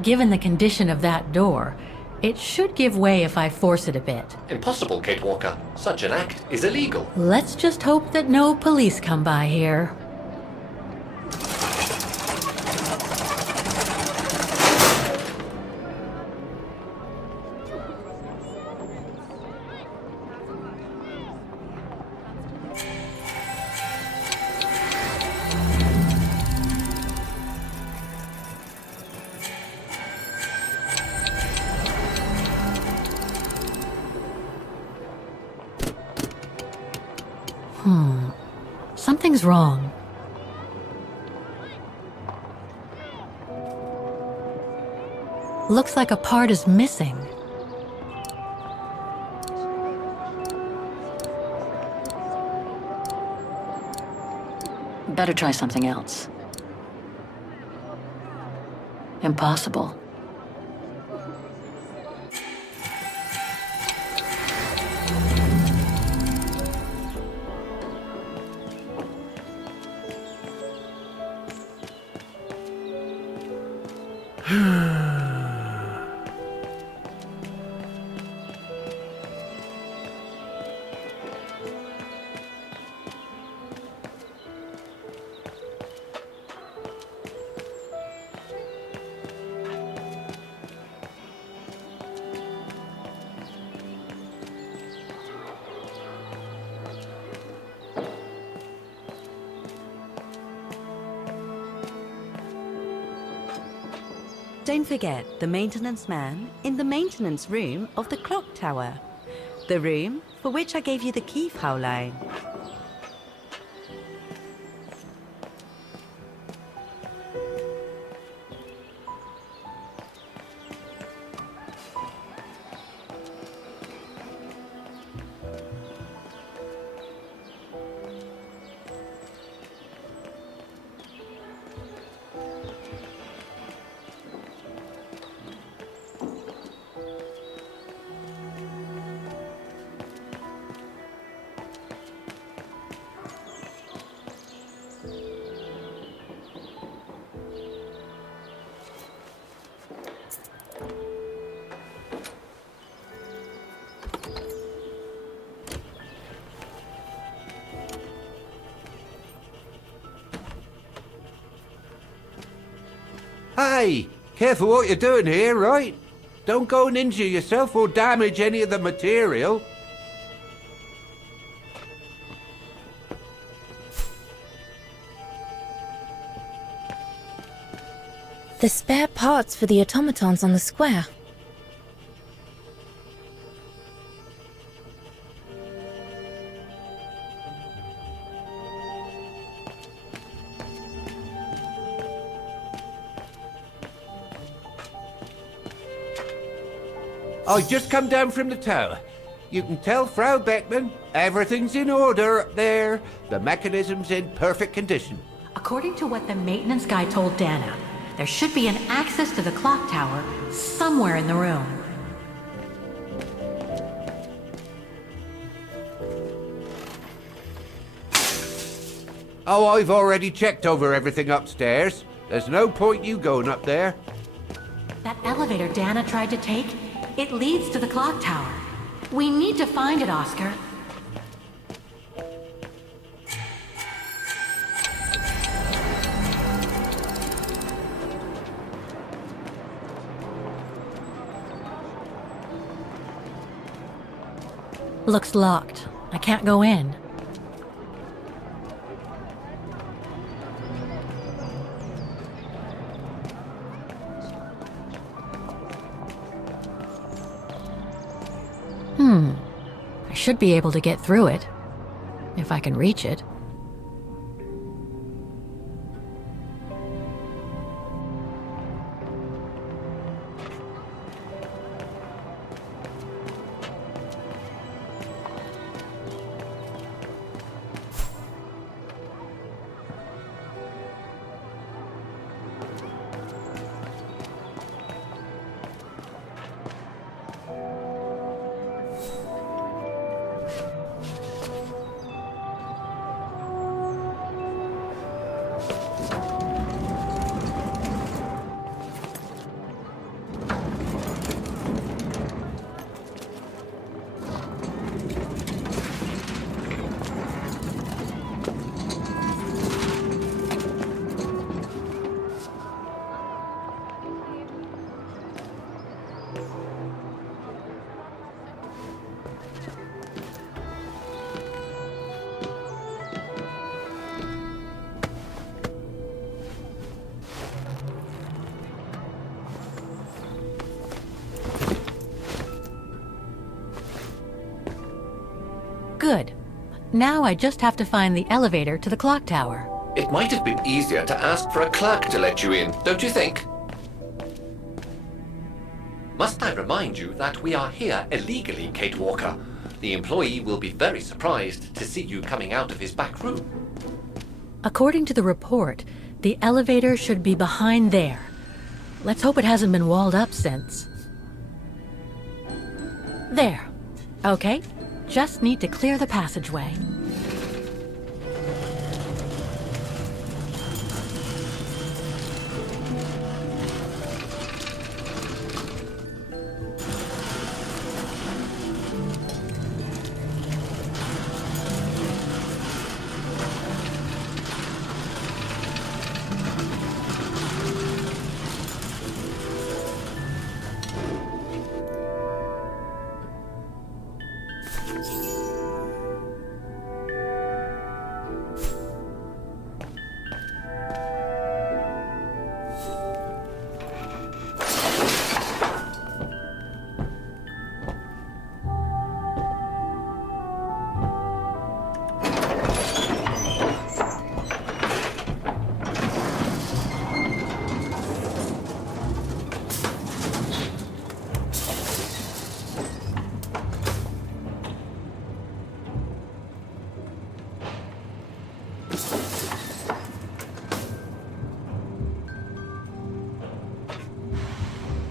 Given the condition of that door, it should give way if I force it a bit. Impossible, Kate Walker. Such an act is illegal. Let's just hope that no police come by here. Something's wrong. Looks like a part is missing. Better try something else. Impossible. Don't forget the maintenance man in the maintenance room of the clock tower. The room for which I gave you the key, Fraulein. Hey, careful what you're doing here, right? Don't go and injure yourself or damage any of the material. The spare parts for the automatons on the square. I just come down from the tower. You can tell Frau Beckman everything's in order up there. The mechanism's in perfect condition. According to what the maintenance guy told Dana, there should be an access to the clock tower somewhere in the room. Oh, I've already checked over everything upstairs. There's no point you going up there. That elevator Dana tried to take, it leads to the clock tower. We need to find it, Oscar. Looks locked. I can't go in. I should be able to get through it, if I can reach it. Now I just have to find the elevator to the clock tower. It might have been easier to ask for a clerk to let you in, don't you think? Must I remind you that we are here illegally, Kate Walker? The employee will be very surprised to see you coming out of his back room. According to the report, the elevator should be behind there. Let's hope it hasn't been walled up since. There. Okay, just need to clear the passageway.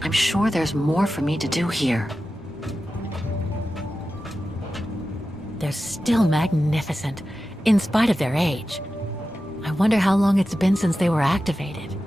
I'm sure there's more for me to do here. They're still magnificent, in spite of their age. I wonder how long it's been since they were activated.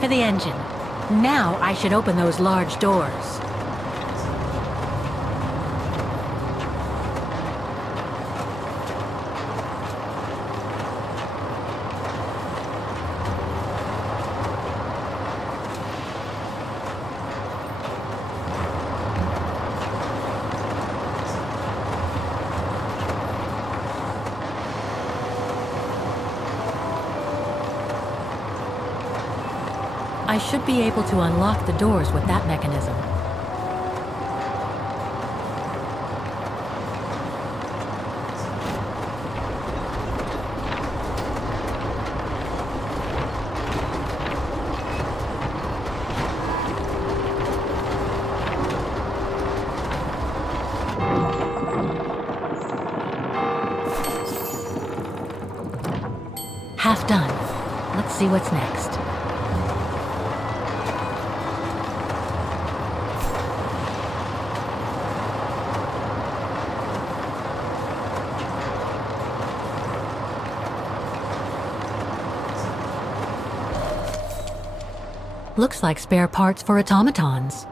For the engine. Now I should open those large doors. I should be able to unlock the doors with that mechanism. Half done. Let's see what's next. Looks like spare parts for automatons.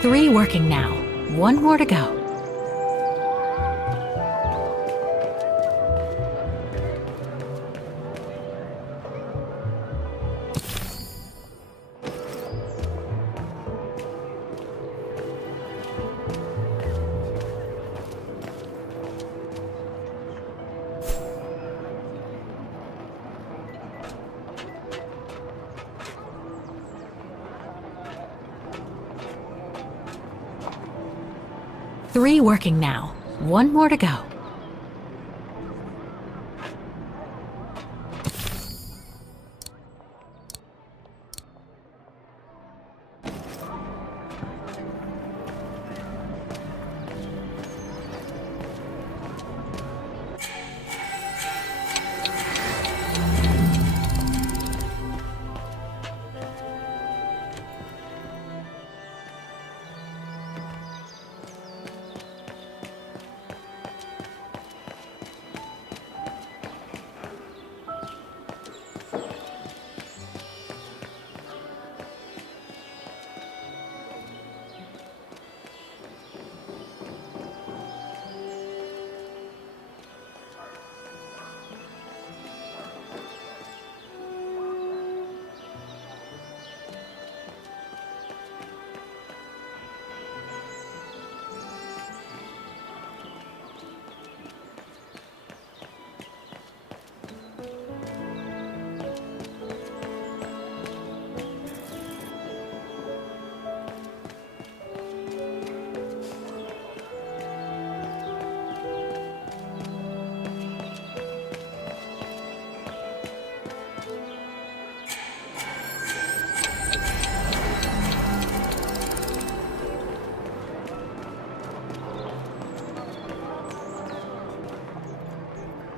3 working now. 1 more to go. Three working now. 1 more to go.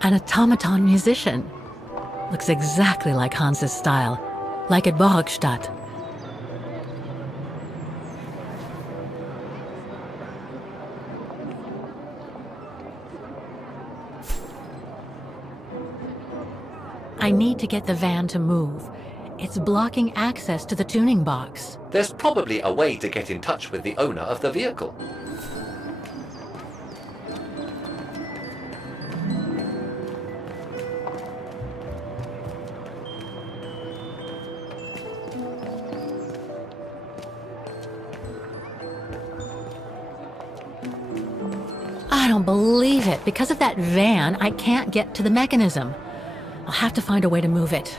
An automaton musician. Looks exactly like Hans's style, like at Borgstadt. I need to get the van to move. It's blocking access to the tuning box. There's probably a way to get in touch with the owner of the vehicle. I don't believe it. Because of that van, I can't get to the mechanism. I'll have to find a way to move it.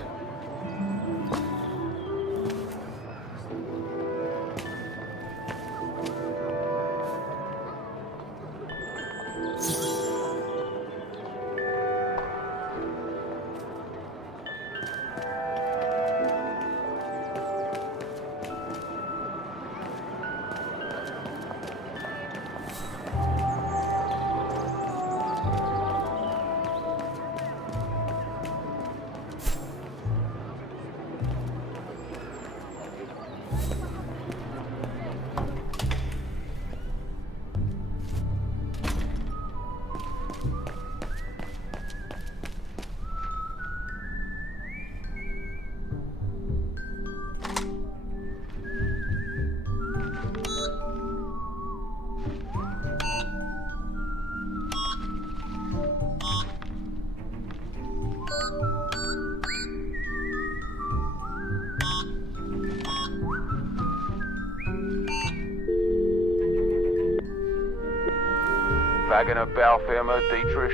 Wagner Baufirma, Dietrich.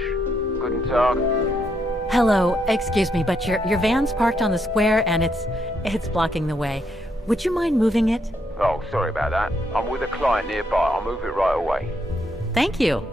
Guten Tag. Hello, excuse me, but your van's parked on the square and it's blocking the way. Would you mind moving it? Oh, sorry about that. I'm with a client nearby. I'll move it right away. Thank you.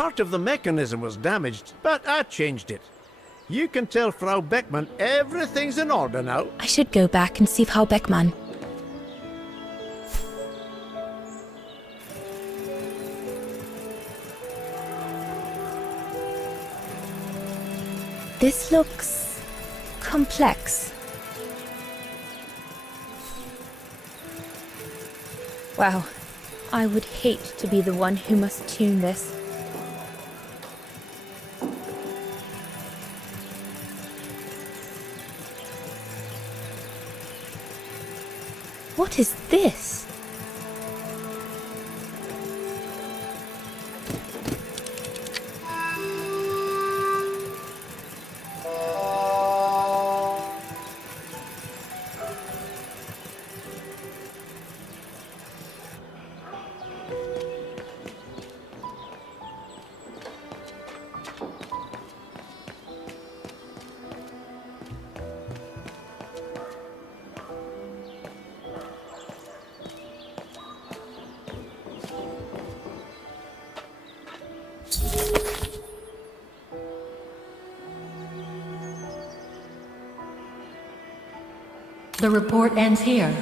Part of the mechanism was damaged, but I changed it. You can tell Frau Beckmann everything's in order now. I should go back and see Frau Beckmann. This looks complex. Wow, I would hate to be the one who must tune this. What is this? The report ends here.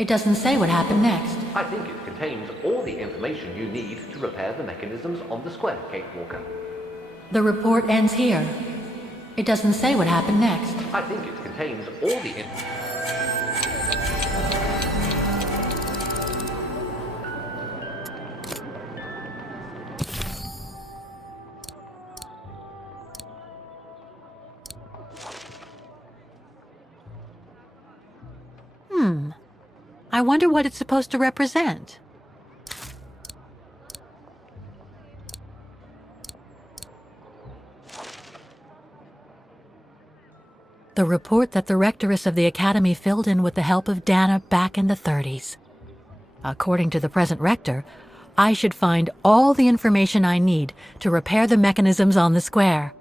It doesn't say what happened next. I think it contains all the information you need to repair the mechanisms on the square, Kate Walker. The report ends here. It doesn't say what happened next. I think it contains all the I wonder what it's supposed to represent. The report that the rectoress of the academy filled in with the help of Dana back in the 30s. According to the present rector, I should find all the information I need to repair the mechanisms on the square.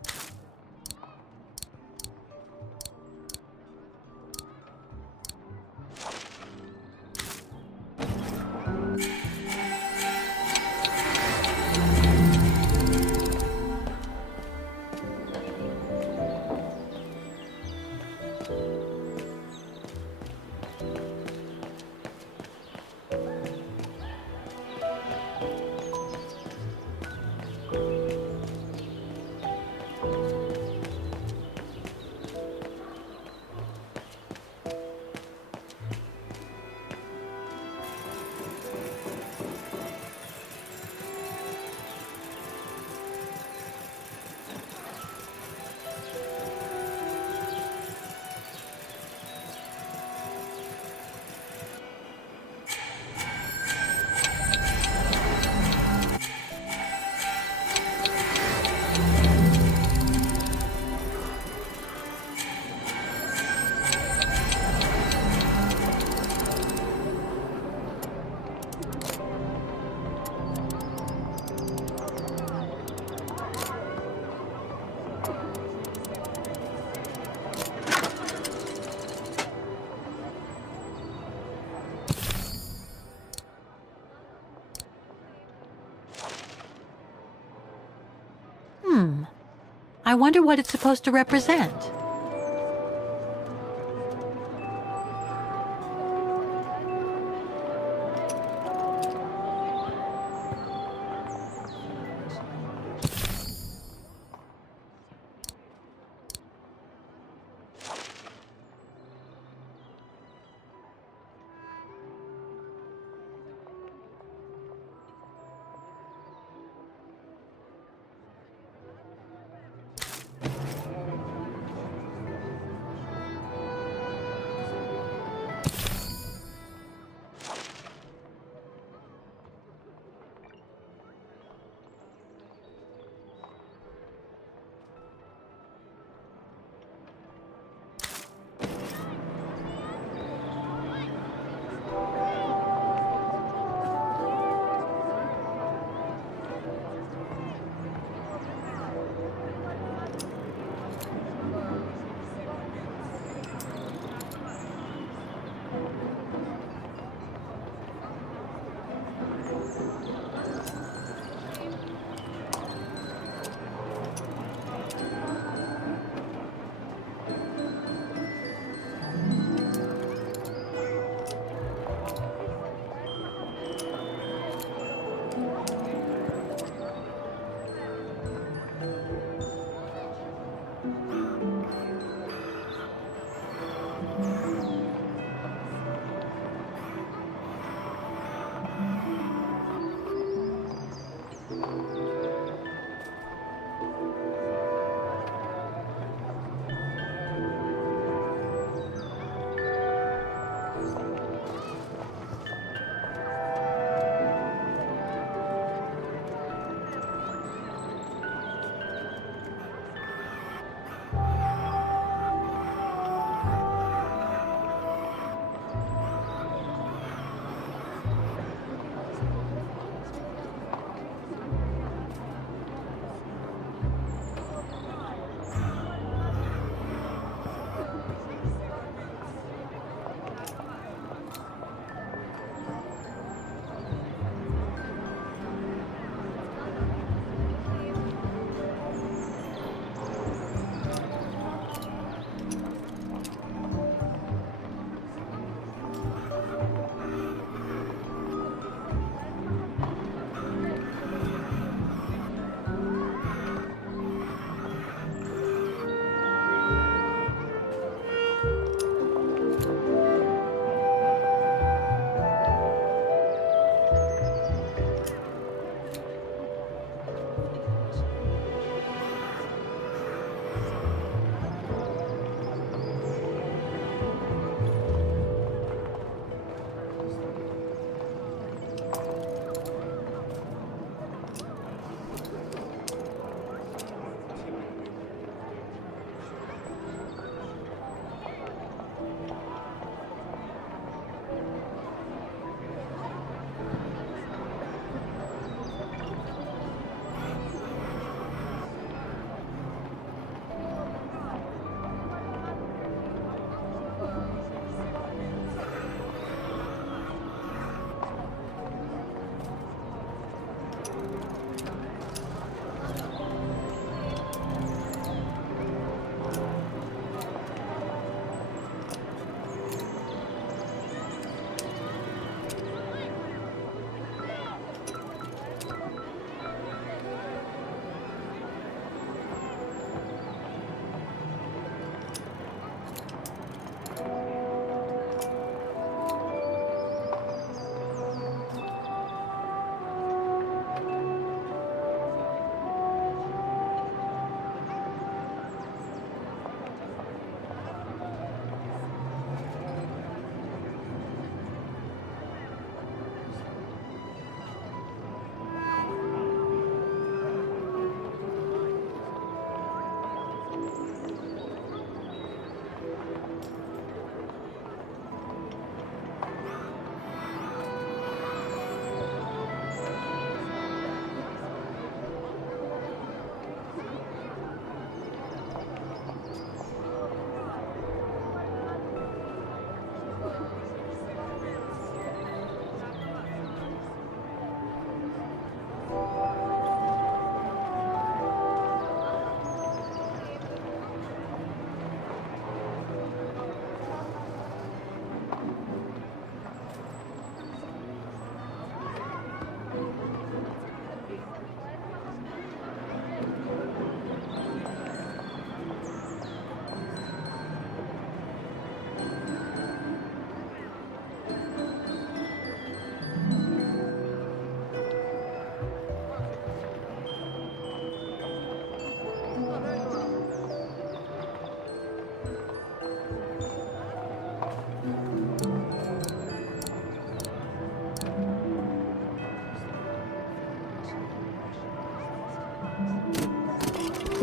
I wonder what it's supposed to represent.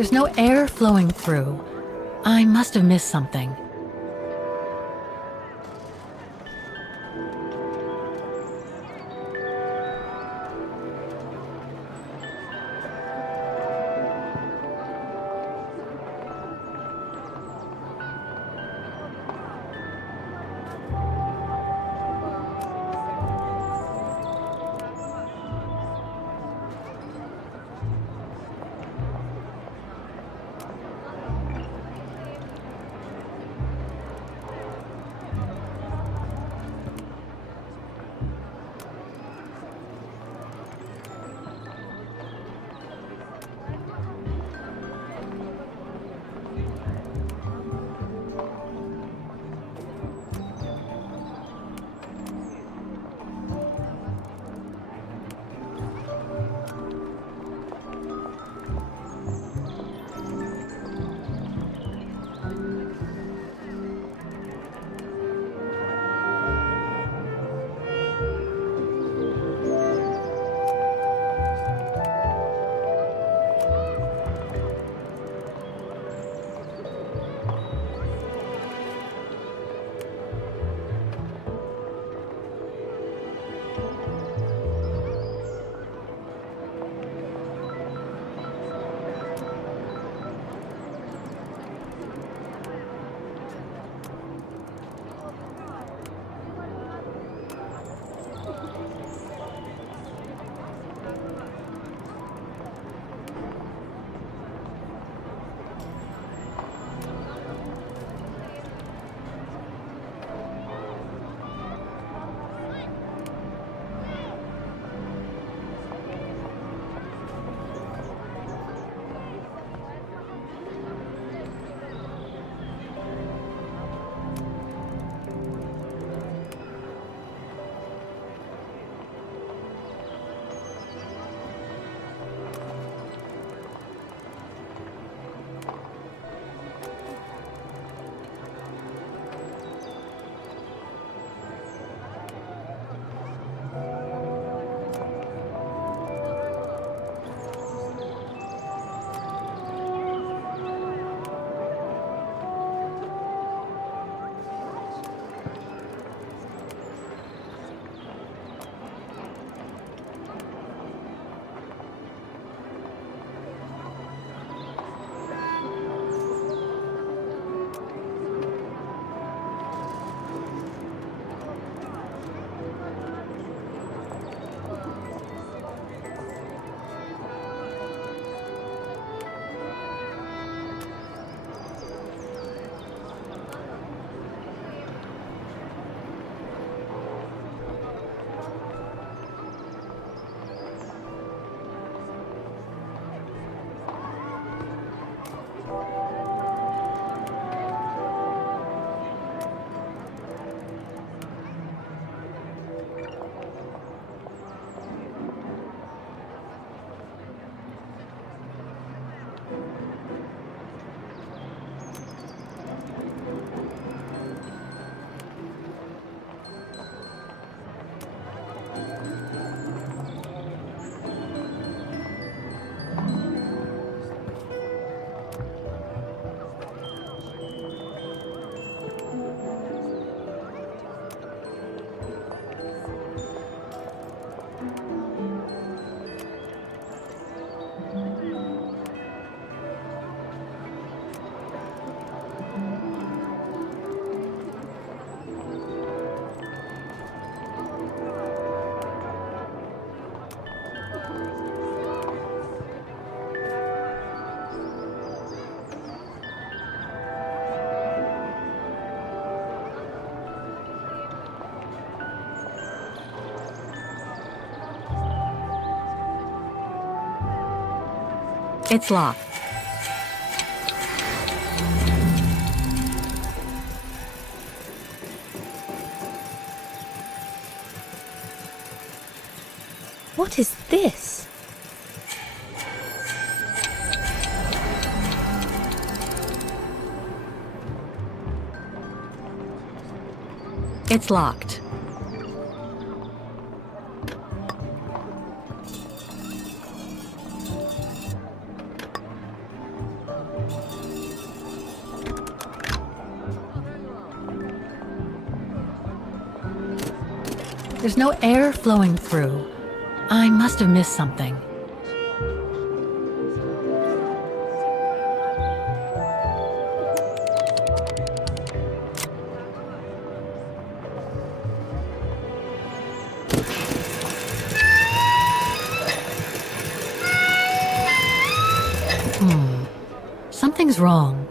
There's no air flowing through. I must have missed something. It's locked. What is this? It's locked. There's no air flowing through. I must have missed something. Something's wrong.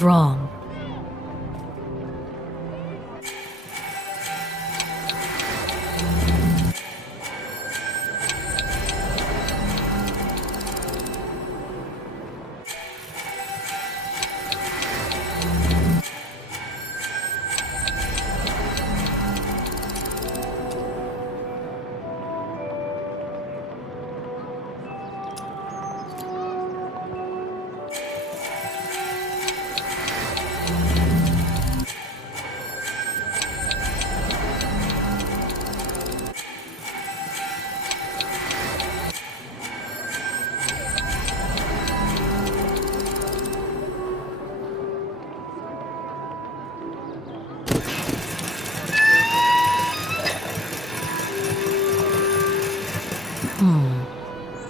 Something's wrong.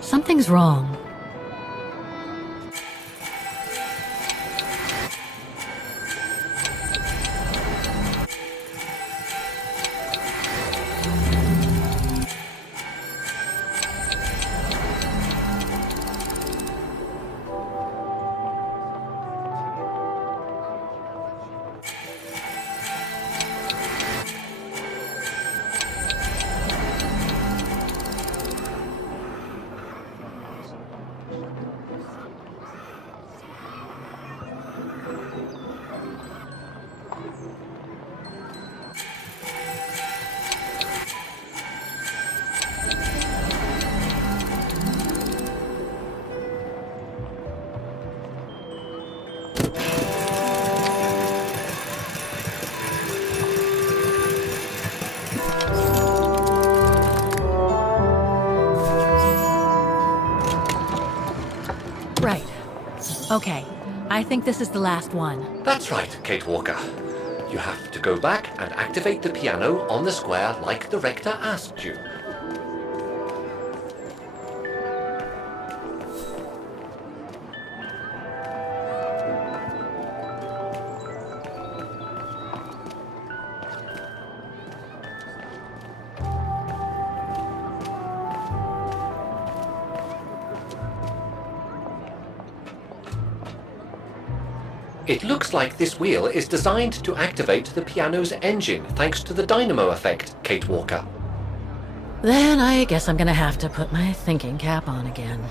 Something's wrong. Right. Okay. I think this is the last one. That's right, Kate Walker. You have to go back and activate the piano on the square like the rector asked you. It looks like this wheel is designed to activate the piano's engine thanks to the dynamo effect, Kate Walker. Then I guess I'm gonna have to put my thinking cap on again.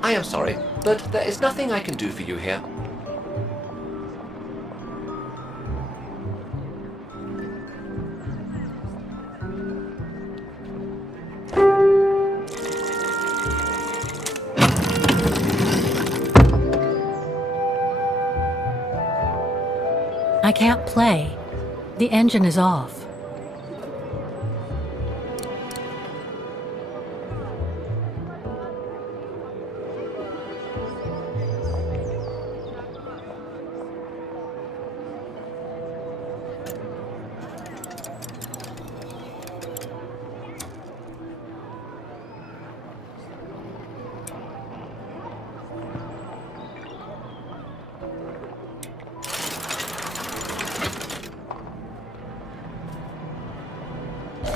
I am sorry, but there is nothing I can do for you here. I can't play. The engine is off.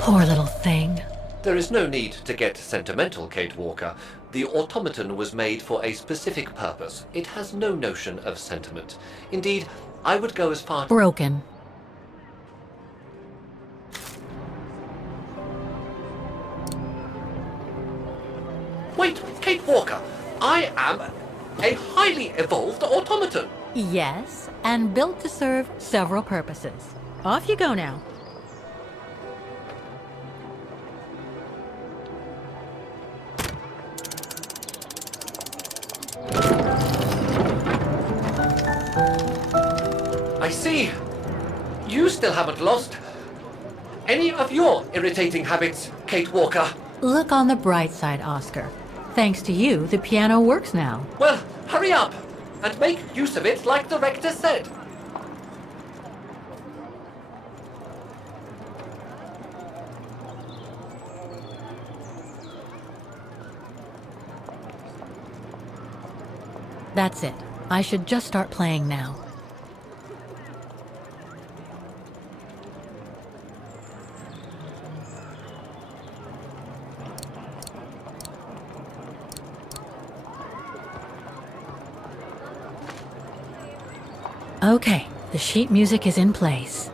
Poor little thing. There is no need to get sentimental, Kate Walker. The automaton was made for a specific purpose. It has no notion of sentiment. Indeed, I would go as far... Broken. Wait, Kate Walker! I am a highly evolved automaton! Yes, and built to serve several purposes. Off you go now. I see. You still haven't lost any of your irritating habits, Kate Walker. Look on the bright side, Oscar. Thanks to you, the piano works now. Well, hurry up and make use of it like the rector said. That's it. I should just start playing now. Okay, the sheet music is in place.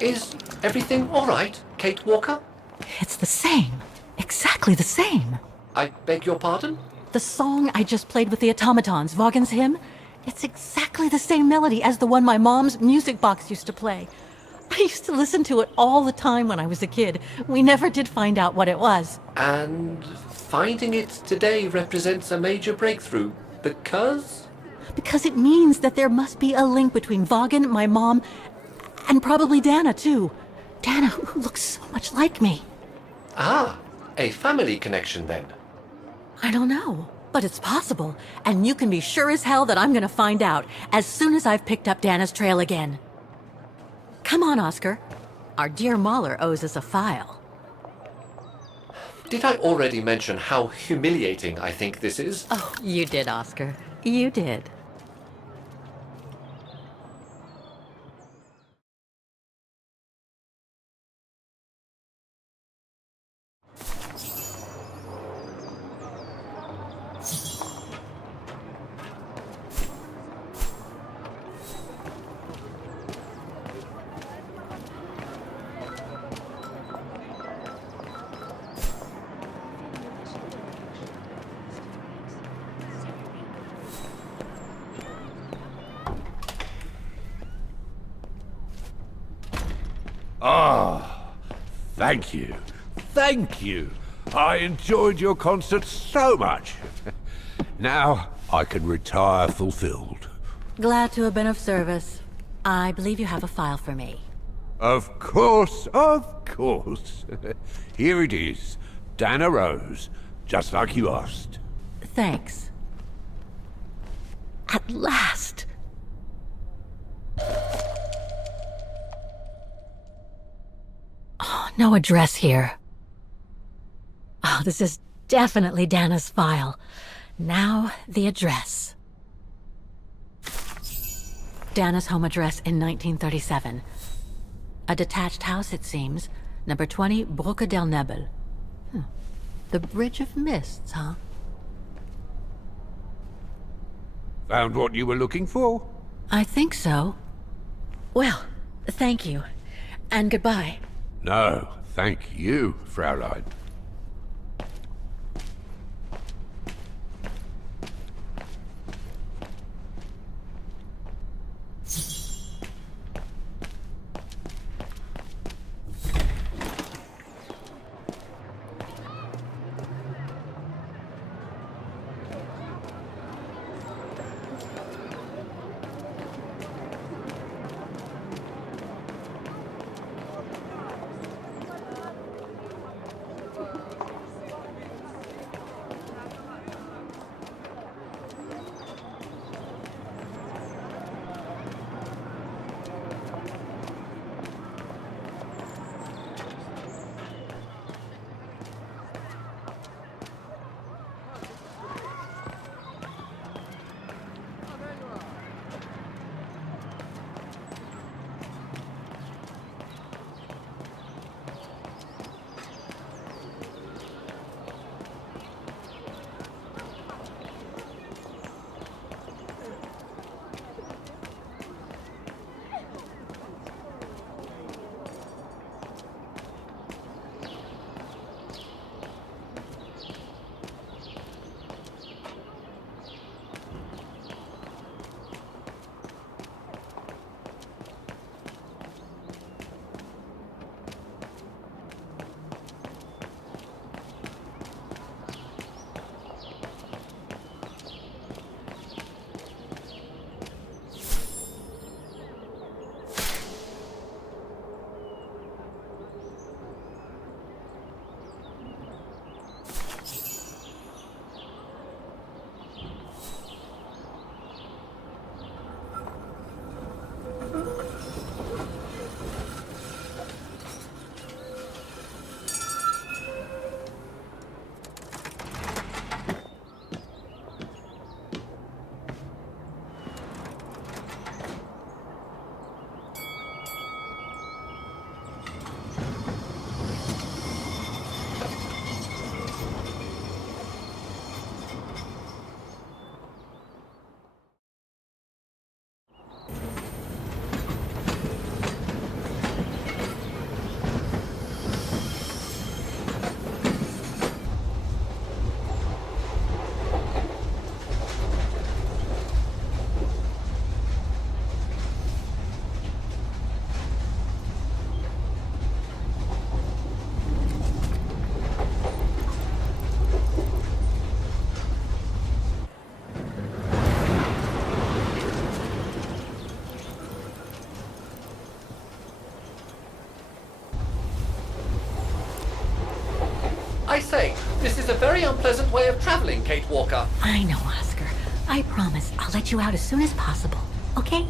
Is everything all right, Kate Walker? It's the same. Exactly the same. I beg your pardon? The song I just played with the automatons, Vaughan's hymn, it's exactly the same melody as the one my mom's music box used to play. I used to listen to it all the time when I was a kid. We never did find out what it was. And finding it today represents a major breakthrough because? Because it means that there must be a link between Vaughan, my mom, and probably Dana, too. Dana, who looks so much like me. Ah, a family connection then. I don't know, but it's possible. And you can be sure as hell that I'm gonna find out as soon as I've picked up Dana's trail again. Come on, Oscar. Our dear Mahler owes us a file. Did I already mention how humiliating I think this is? Oh, you did, Oscar. You did. Ah, thank you. Thank you. I enjoyed your concert so much. Now I can retire fulfilled. Glad to have been of service. I believe you have a file for me. Of course, of course. Here it is. Dana Rose, just like you asked. Thanks. At last! Oh, no address here. Oh, this is definitely Dana's file. Now, the address. Dana's home address in 1937. A detached house, it seems. Number 20, Brücke del Nebel. The Bridge of Mists, huh? Found what you were looking for? I think so. Well, thank you. And goodbye. No, thank you, Fraulein. I say, this is a very unpleasant way of traveling, Kate Walker. I know, Oscar. I promise I'll let you out as soon as possible, okay?